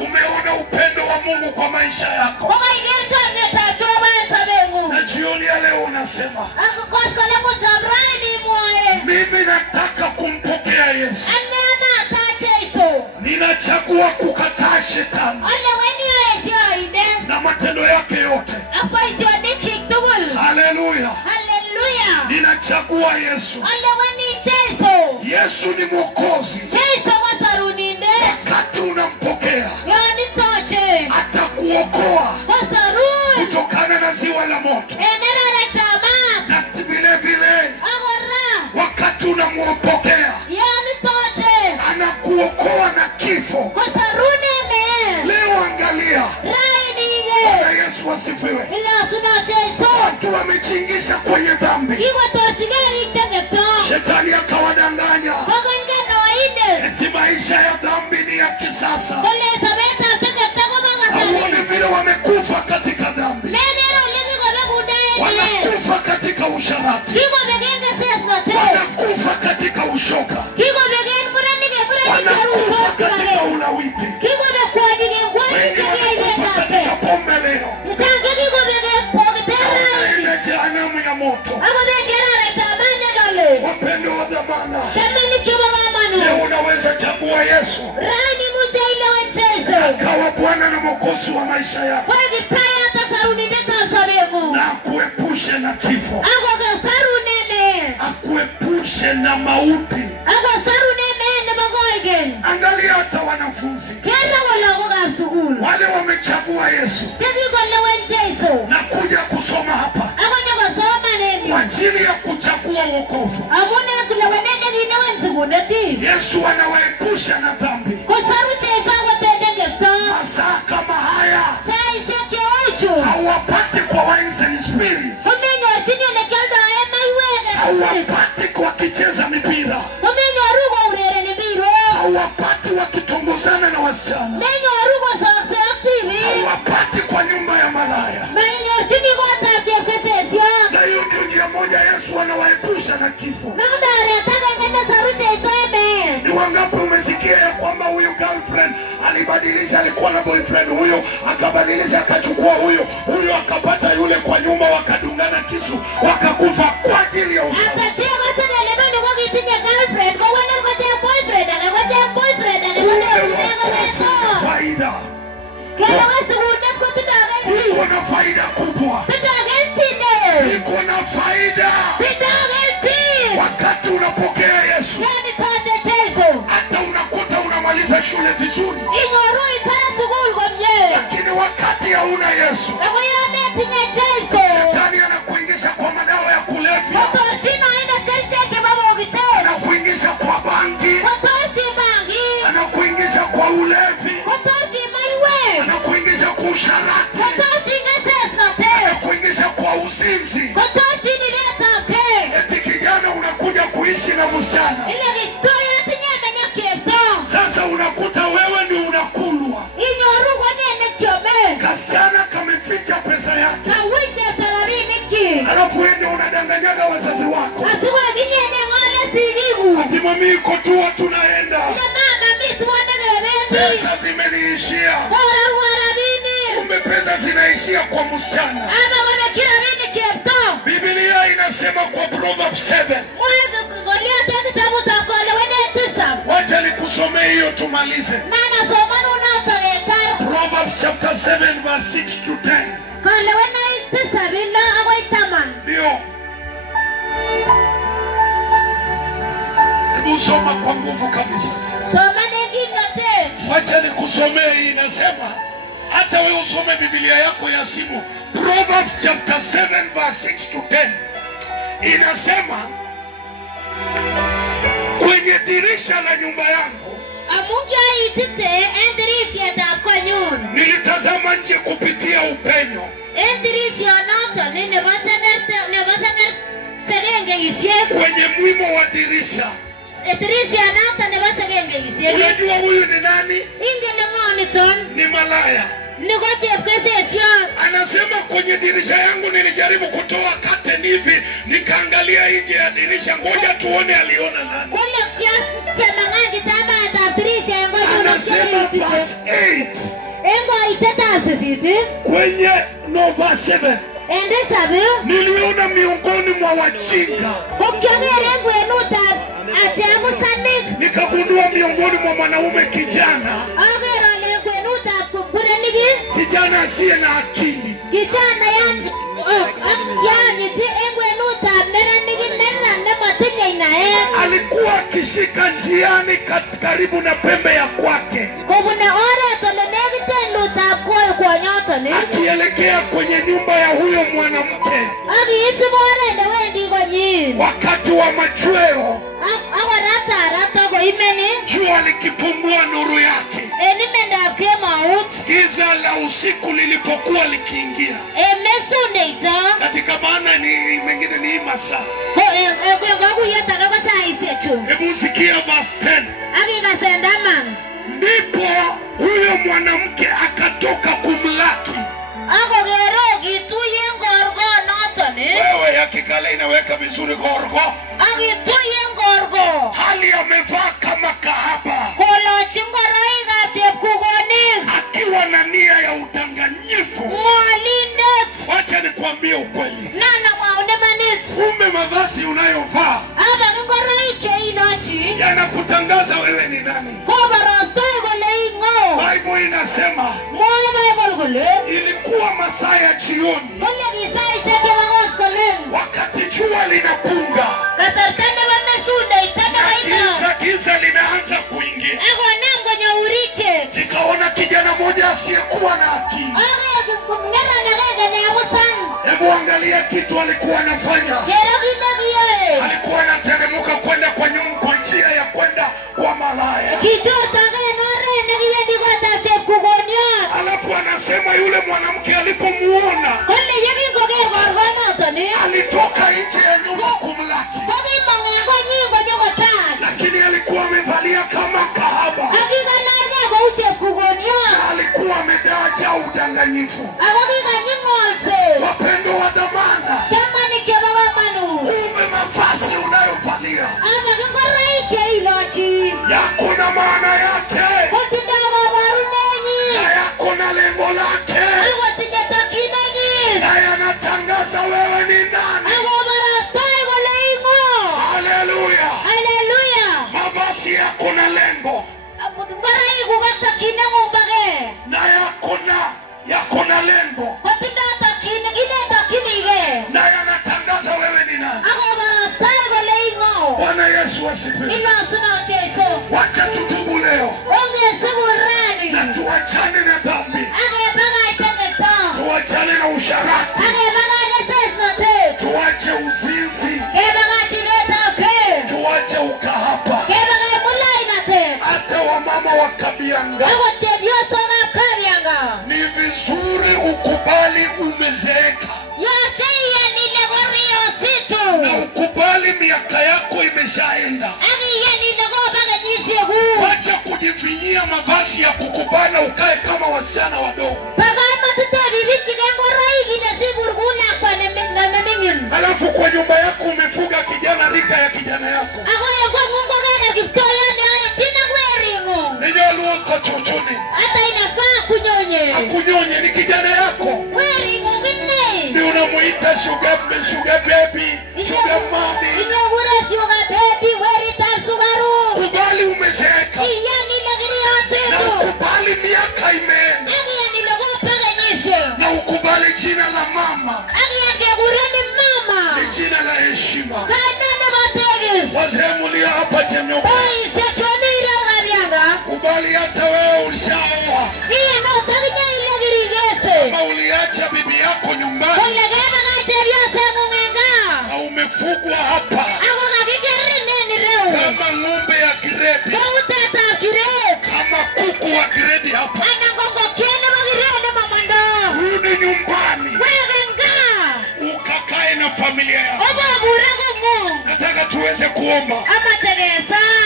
umeona upendo wa Mungu kwa maisha yako, na jioni ya leo unasema mimi nataka kumpokea Yesu, ninachagua kukataa shetani na matendo yake yote. Haleluya, ninachagua Yesu. Yesu ni Mwokozi. Wakati unampokea atakuokoa kutokana na ziwa la moto. Na vile vile wakati unampokea anakuokoa na kifo. Leo angalia, Bwana Yesu asifiwe. Watu wamechingisha kwenye dhambi, shetani akawadanganya eti maisha ya dhambi ni ya kisasa. Hauoni vile wamekufa katika dhambi, wanakufa katika usharati, wanakufa katika ushoga, wanakufa katika ulawiti, wanakufa katika pombe leo, ile jehanamu ya moto. Wapendwa wa dhamana, leo unaweza chagua Yesu akawa Bwana na Mwokozi wa maisha yako, na akuepushe na kifo, akuepushe na mauti. Angalia hata wanafunzi wale wamechagua Yesu na kuja kusoma hapa kwa ajili ya kuchagua wokovu. Yesu anawaepusha na dhambi. Masaa kama haya hawapati kwa wines and spirits, hawapati kwa kicheza mipira, hawapati wakitongozana na wasichana, hawapati kwa nyumba ya malaya. Na hiyo ndio njia moja Yesu anawaepusha na kifo. Ni wangapi umesikia ya kwamba huyu girlfriend alibadilisha, alikuwa na boyfriend, huyo akabadilisha akachukua huyo akapata yule kwa nyuma, wakadungana kisu wakakufa kwa ajili ya faida. Iko na faida kubwa, iko na faida wakati unapokea Yesu. Hata unakuta unamaliza shule vizuri, lakini wakati hauna Yesu, shetani anakuingisha kwa madawa ya kulevya, anakuingisha msichana. Sasa unakuta wewe ndio unakulwa. Kasichana kameficha pesa yake. Alafu wewe ndio unadanganyaga wazazi wako. Ati mami iko tu tunaenda. Pesa zimeniishia. Kumbe pesa zinaishia kwa msichana. Biblia inasema kwa Proverbs 7. Wacha nikusomee hiyo tumalize. Proverbs chapter 7 verse 6 to 10. Ndio. Hebu soma kwa nguvu kabisa. Wacha nikusomee hii inasema. Hata wewe usome Biblia yako ya simu. Proverbs chapter 7 verse 6 to 10. Inasema kwenye dirisha la nyumba yangu nilitazama nje kupitia upenyo. Kwenye mwimo wa dirisha. Unajua huyu ni nani? Ni malaya. Anasema kwenye dirisha yangu nilijaribu kutoa curtain hivi, nikaangalia nje ya dirisha, ngoja tuone aliona nani. Anasema verse 8. Kwenye verse 7. Niliona miongoni mwa wajinga. Nikagundua miongoni mwa mwanaume kijana. Kijana asiye na akili. Alikuwa akishika njiani karibu na pembe ya kwake, akielekea kwenye nyumba ya huyo mwanamke. Wakati wa machweo, jua likipungua nuru yake, giza la usiku lilipokuwa likiingia. Katika maana ni mengine ni masaa. Hebu sikia verse 10. Ndipo huyo mwanamke akatoka kumlaki. Wewe ya Kikale inaweka vizuri gorgo. Hali amevaa kama kahaba, akiwa na nia ya udanganyifu. Wacha nikwambie ukweli. Kumbe mavazi unayovaa yanakutangaza wewe ni nani. Bible inasema ilikuwa masaa ya jioni, wakati jua linapunga, giza linaanza kuingia. Nikaona kijana mmoja asiyekuwa na akili. Hebu angalia kitu alikuwa anafanya. Alikuwa anateremka kwenda kwa nyumba, kwa njia ya kwenda kwa malaya. Alafu anasema yule mwanamke alipomuona, alitoka nje ya nyumba kumlaki. Lakini alikuwa amevalia kama kahaba. Alikuwa amedaja udanganyifu. Wapendo wa dhamana, kumbe mavazi unayovalia yako na maana yake, na yako na lengo lake, na yanatangaza wewe ni nani. Haleluya. Mavazi yako na lengo, na yako na lengo, na yanatangaza wewe ni nani. Bwana Yesu asifiwe. Wacha tutubu leo na tuachane na dhambi, tuachane na usharati, tuache uzinzi, tuache ukahaba. Hata wamama wa Kabianga, ni vizuri ukubali umezeeka, na ukubali miaka yako imesha umeshaenda. Wacha kujifinyia mavazi ya kukubana ukae kama wasichana wadogo. Alafu kwa nyumba yako umefuga kijana rika ya kijana yako. Ndio luoko chuchuni. Hata inafaa kunyonye. Akunyonye ni kijana yako. Ndio unamuita sugar baby, sugar mommy. Kubali umezeeka. Na ukubali miaka imeenda. Na ukubali jina la mama. Ni jina la heshima. Wazee mulia hapa Chemyoka. Kubali hata wewe ulishaoa. Kama uliacha bibi yako nyumbani. Na umefugwa hapa. Kama ng'ombe ya gredi. Kama kuku wa gredi hapa. Rudi nyumbani. Ukakae na familia yako. Nataka tuweze kuomba.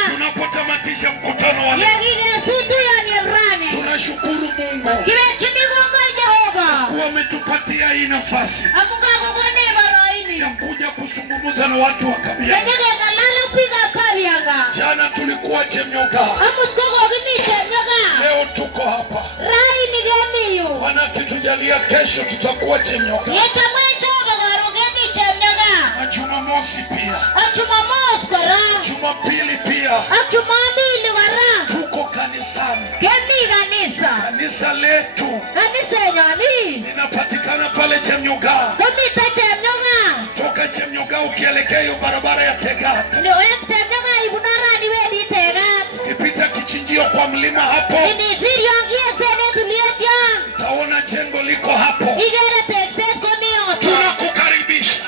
Tunapotamatisha mkutano wa leo. Tunashukuru Mungu kwa ametupatia hii nafasi ya kuja kuzungumza na watu wa Kabianga. Jana tulikuwa Chemyoka. Leo tuko hapa. Bwana akitujalia kesho tutakuwa Chemyoka. Na Jumamosi pia. Jumapili pia. Tuko kanisani. Kanisa letu linapatikana pale Chemyoka. Toka Chemyoka ukielekea hiyo barabara ya Tegat. Ukipita kichinjio kwa mlima hapo. Taona jengo liko hapo. Tunakukaribisha.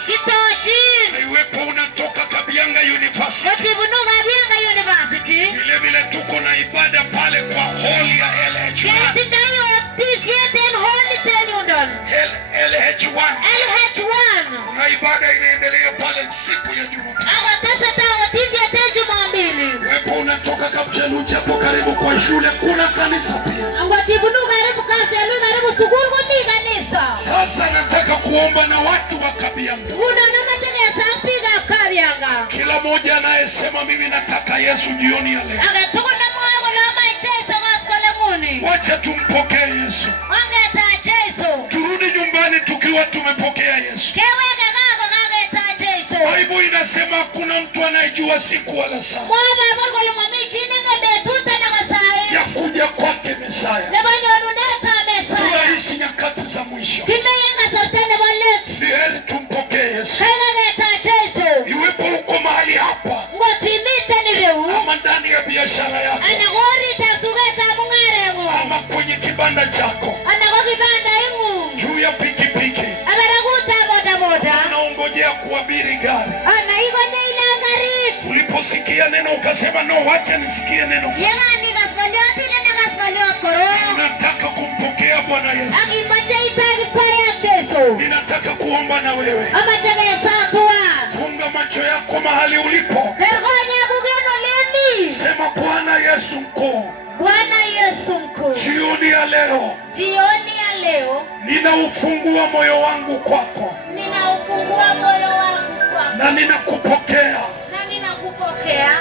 Iwepo unatoka Kabianga University. Vile vile tuko na ibada pale kwa hall ya LH1. Kuna ibada inaendelea pale siku ya Jumapili. Iwepo unatoka Kapchelucha hapo karibu kwa shule kuna kanisa pia. Sasa nataka kuomba na watu wa Kabianga. Kila mmoja anayesema mimi nataka Yesu jioni ya leo. Wacha tumpokee Yesu. Turudi nyumbani tukiwa tumepokea Yesu. Bible inasema kuna mtu anayejua siku wala saa ya kuja kwake Mesaya. Tunaishi nyakati za mwisho. Ni heri tumpokee Yesu. Iwepo uko mahali hapa ama ndani ya biashara yako ama kwenye kibanda chako juu ya pikipiki unaongojea kuabiri gari, uliposikia neno ukasema no, wacha nisikie neno. Nataka kumpokea Bwana Yesu. Ninataka kuomba na wewe. Funga macho yako mahali ulipo. Sema Bwana Yesu mkuu. Jioni ya leo ninaufungua moyo wangu kwako. Na ninakupokea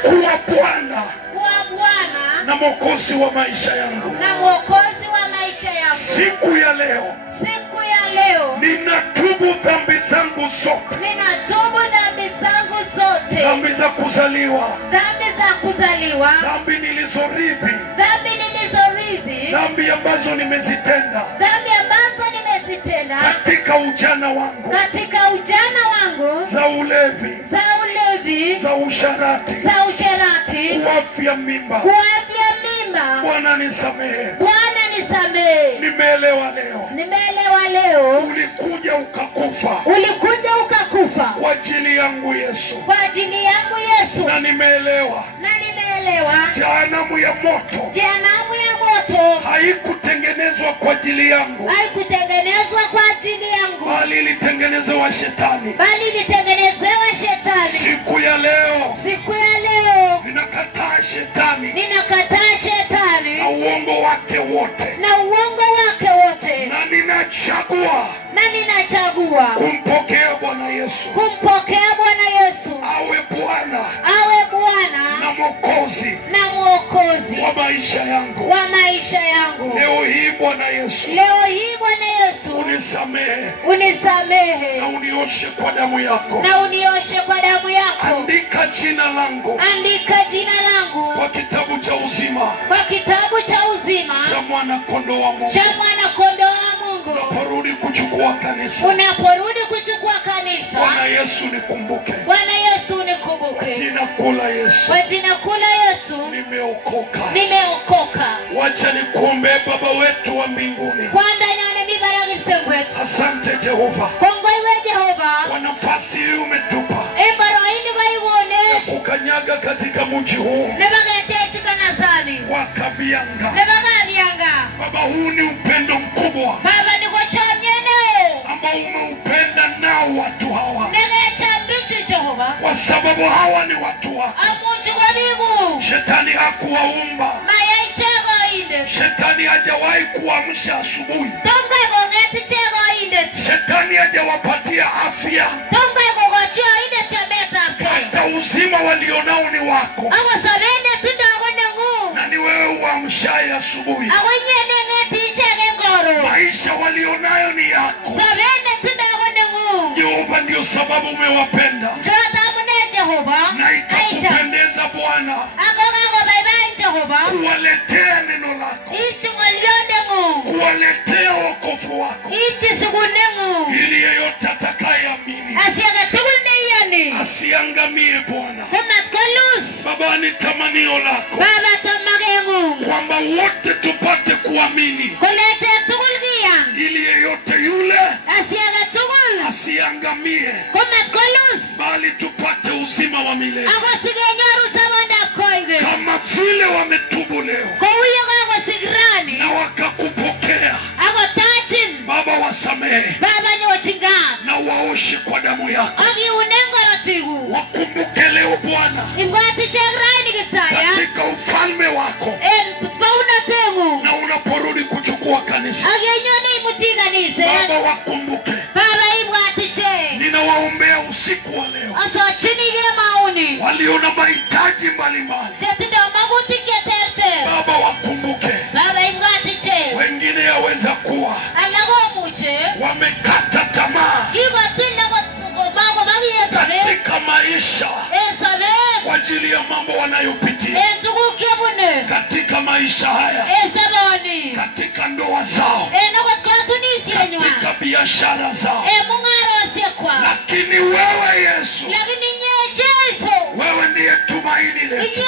kuwa Bwana na Mwokozi wa maisha yangu. Siku ya leo ninatubu dhambi zangu zote. Dhambi za kuzaliwa. Dhambi nilizorithi. Dhambi ambazo nimezitenda. Katika ujana wangu. Za ulevi. Za usharati. Kuafya mimba. Bwana nisamehe. Nimeelewa leo. Ulikuja ukakufa. Kwa ajili yangu Yesu. Na nimeelewa. Jehanamu ya moto. Haikutengenezwa kwa ajili yangu. Bali ilitengenezewa shetani. Siku ya leo ninachagua kumpokea Bwana Yesu, awe Bwana na Mwokozi wa maisha yangu. Leo hii Bwana Yesu, unisamehe na unioshe kwa damu yako. Andika jina langu kwa kitabu cha uzima cha mwana kondoo wa Mungu. Unaporudi kuchukua kanisa, Bwana Yesu nikumbuke. Kwa jina kula Yesu, nimeokoka. Wacha nikuombe Baba wetu wa mbinguni. Asante Jehova kwa nafasi hii umetupa ya kukanyaga katika mji huu wa Kabianga. Baba, huu ni upendo mkubwa ambao umeupenda nao watu hawa, kwa sababu hawa ni watu wako. Shetani hakuwaumba. Shetani hajawahi kuamsha asubuhi. Shetani hajawapatia afya. Hata uzima walionao ni wako, na ni wewe uamshaye asubuhi. Maisha walionayo ni yako Jehova, ndio sababu umewapenda na ikakupendeza Bwana kuwaletea neno lako, kuwaletea wokovu wako, ili yeyote atakayeamini asiangamie Bwana. Baba, ni tamanio lako kwamba wote tupate kuamini, ili yeyote yule asiangamie, bali tupate uzima wa milele. Kama vile wametubu leo na wakakupokea Baba, wasamehe na waoshe kwa damu yako. Wakumbuke leo Bwana katika ufalme wako, na unaporudi kuchukua kanisa Baba, wakumbuke. Ninawaombea usiku wa leo walio na mahitaji mbalimbali Baba, wakumbuke. Wengine yaweza kuwa wamekata tamaa katika maisha kwa ajili ya mambo wanayopitia katika maisha haya, katika ndoa zao, katika biashara zao. Lakini wewe Yesu, wewe ndiye tumaini letu.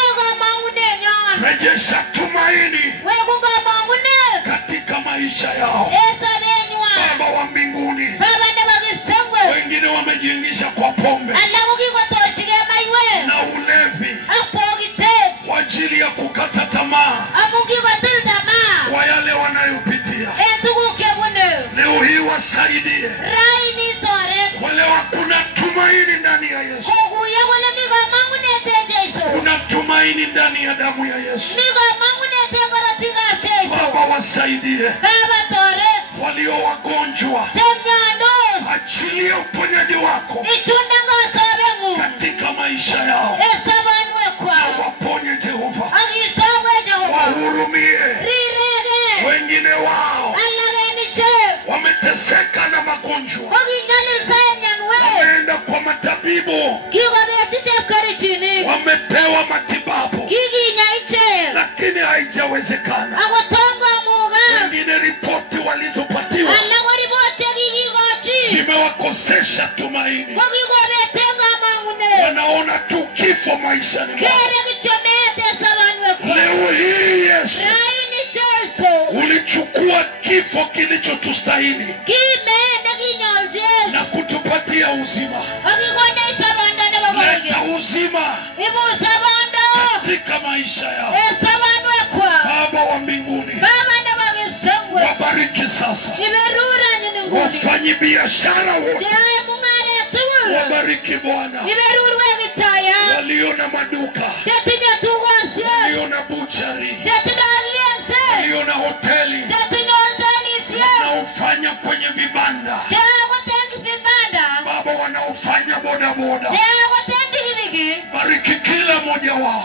Rejesha tumaini katika maisha yao Baba wa mbinguni. Wengine wamejiingisha kwa pombe na ulevi kwa ajili ya kukata tamaa kwa yale wanayopitia. Leo hii wasaidie. Wale hakuna tumaini ndani ya Yesu, kuna tumaini ndani ya damu ya Yesu. Baba, wasaidie. Walio wagonjwa, achilia uponyaji wako katika maisha yao. Waponye Jehova, wahurumie. Wengine wao wameteseka na magonjwa, wameenda kwa matabibu, wamepewa matibabu, lakini haijawezekana. Wengine ripoti walizopatiwa zimewakosesha tumaini. Wanaona tu kifo maishani mwao. Leo hii Yesu, ulichukua kifo kilichotustahili na kutupatia uzima. Leta uzima katika maisha yao Baba wa mbinguni. Wabariki sasa wafanyi biashara wote, wabariki Bwana. Walio na maduka, walio na buchari, walio na hoteli, wanaofanya kwenye vibanda bodaboda, bariki kila mmoja wao,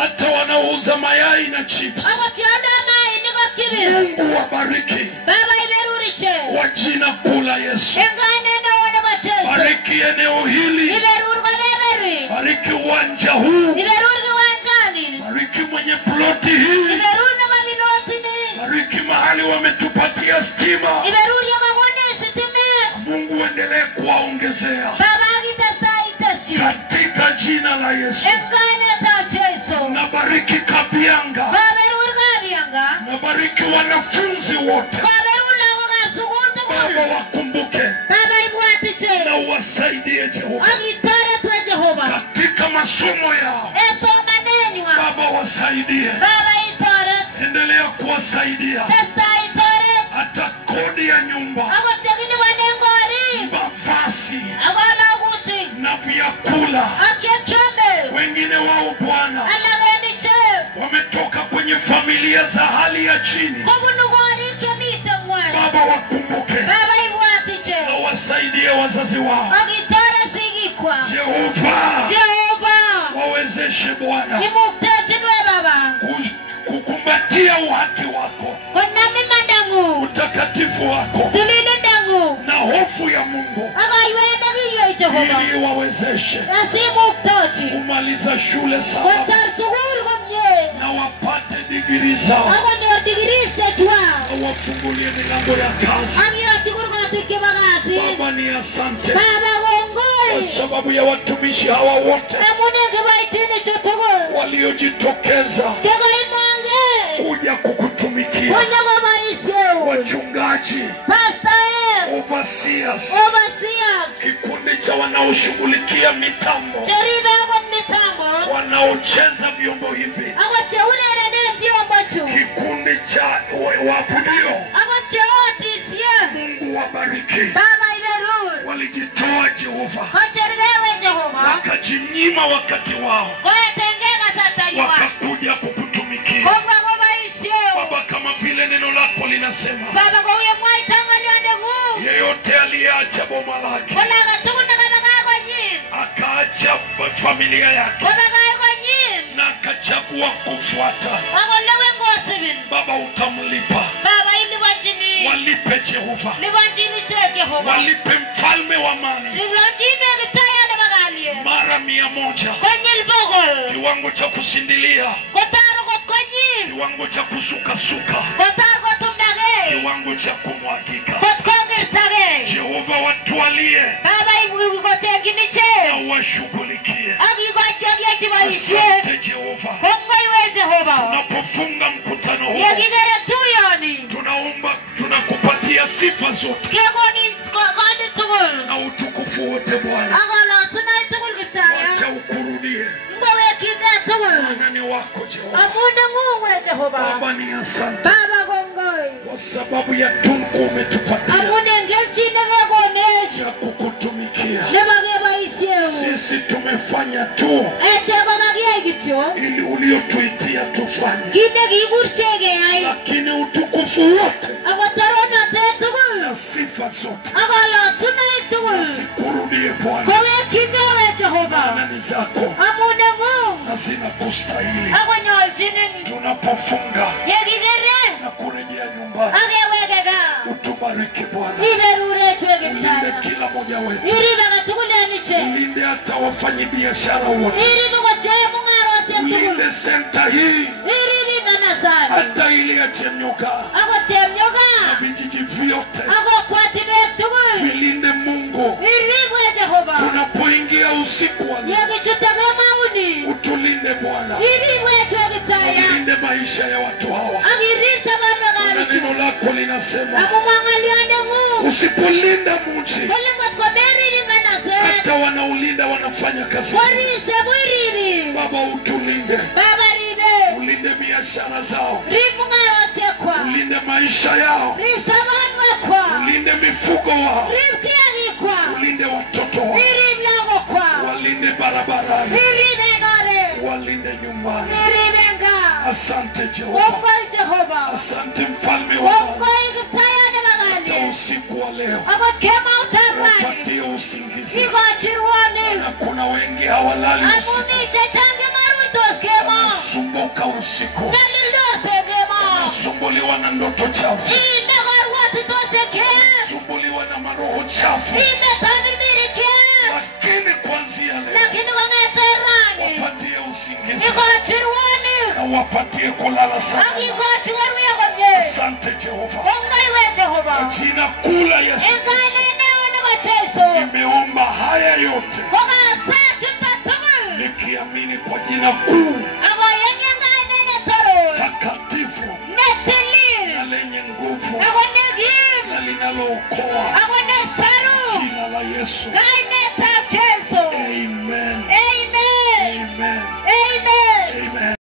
hata wanaouza mayai na chips. Mungu wabariki kwa jina kuu la Yesu. Bariki eneo hili, bariki uwanja huu, bariki mwenye ploti hii, bariki mahali wametupatia stima. Mungu endelee kuwaongezea katika jina la Yesu. Na bariki Kabianga, na bariki wanafunzi wote. Baba wakumbuke na uwasaidie Jehova katika masomo yao. Baba wasaidie, endelea kuwasaidia hata kodi ya nyumba, mavazi na vyakula. Wengine wao Bwana wametoka kwenye familia za hali ya chini. Baba wakumbuke na wasaidie wazazi wao. Jehova wawezeshe Bwana kukumbatia uhaki wako, utakatifu wako na hofu ya Mungu, ili wawezeshe kumaliza shule sawa na wapate digrii zao, na wafungulie milango ya kazi. Baba ni asante kwa sababu ya watumishi hawa wote waliojitokeza kuja kukutumikia. Wachungaji, overseers, kikundi cha wanaoshughulikia mitambo, wanaocheza vyombo hivi, kikundi cha waabudio. Mungu wabariki. Walijitoa Jehova, wakajinyima wakati wao, wakakuja kukutumikia. Baba, kama vile neno lako linasema, yeyote aliacha boma lake, akaacha familia yake, na akachagua kufuata, Baba utamlipa. Walipe Jehova, walipe mfalme wa amani mara 100, kiwango cha kusindilia, kiwango cha kusuka, kiwango cha kumwagika. Jehova watualie na washughulikie. Asante Jehova. Tunapofunga mkutano huu, tunaomba, tunakupatia sifa zote na utukufu wote Bwana. Wacha ukurudie, maana ni wako Jehova. Baba ni asante kwa sababu ya tunku umetupatia ya kukutumikia. Sisi tumefanya tu ili uliotuitia tufanye, lakini utukufu wote na sifa zote zikurudie Bwana, maana ni zako na zina kustahili. Tunapofunga na kurejea nyumbani, utubariki Bwana, ulinde kila mmoja wetu, ulinde hata wafanyi biashara wote, ulinde senta hii hata ili ya Chemnyoga na vijiji vyote, vilinde Mungu. Tunapoingia usiku wa leo, utulinde Bwana, ulinde maisha ya watu hawa. Na neno lako linasema, usipolinda mji, hata wanaulinda wanafanya kazi. Baba utulinde, ulinde biashara zao, ulinde maisha yao, ulinde mifugo wao, ulinde watoto wao, walinde barabarani, walinde nyumbani. Asante Jehova, asante mfalme wa amani. Hata usiku wa leo wapatie usingizi, uzima. Na kuna wengi hawalali usiku. Wanasumbuka usiku. Wanasumbuliwa na ndoto chafu. Wanasumbuliwa na maroho chafu. Lakini kuanzia leo wapatie usingizi. Na wapatie kulala salama. Asante Jehova. Jina kuu la Yesu nimeomba haya yote nikiamini kwa jina kuu takatifu na lenye nguvu na linalookoa, jina la Yesu.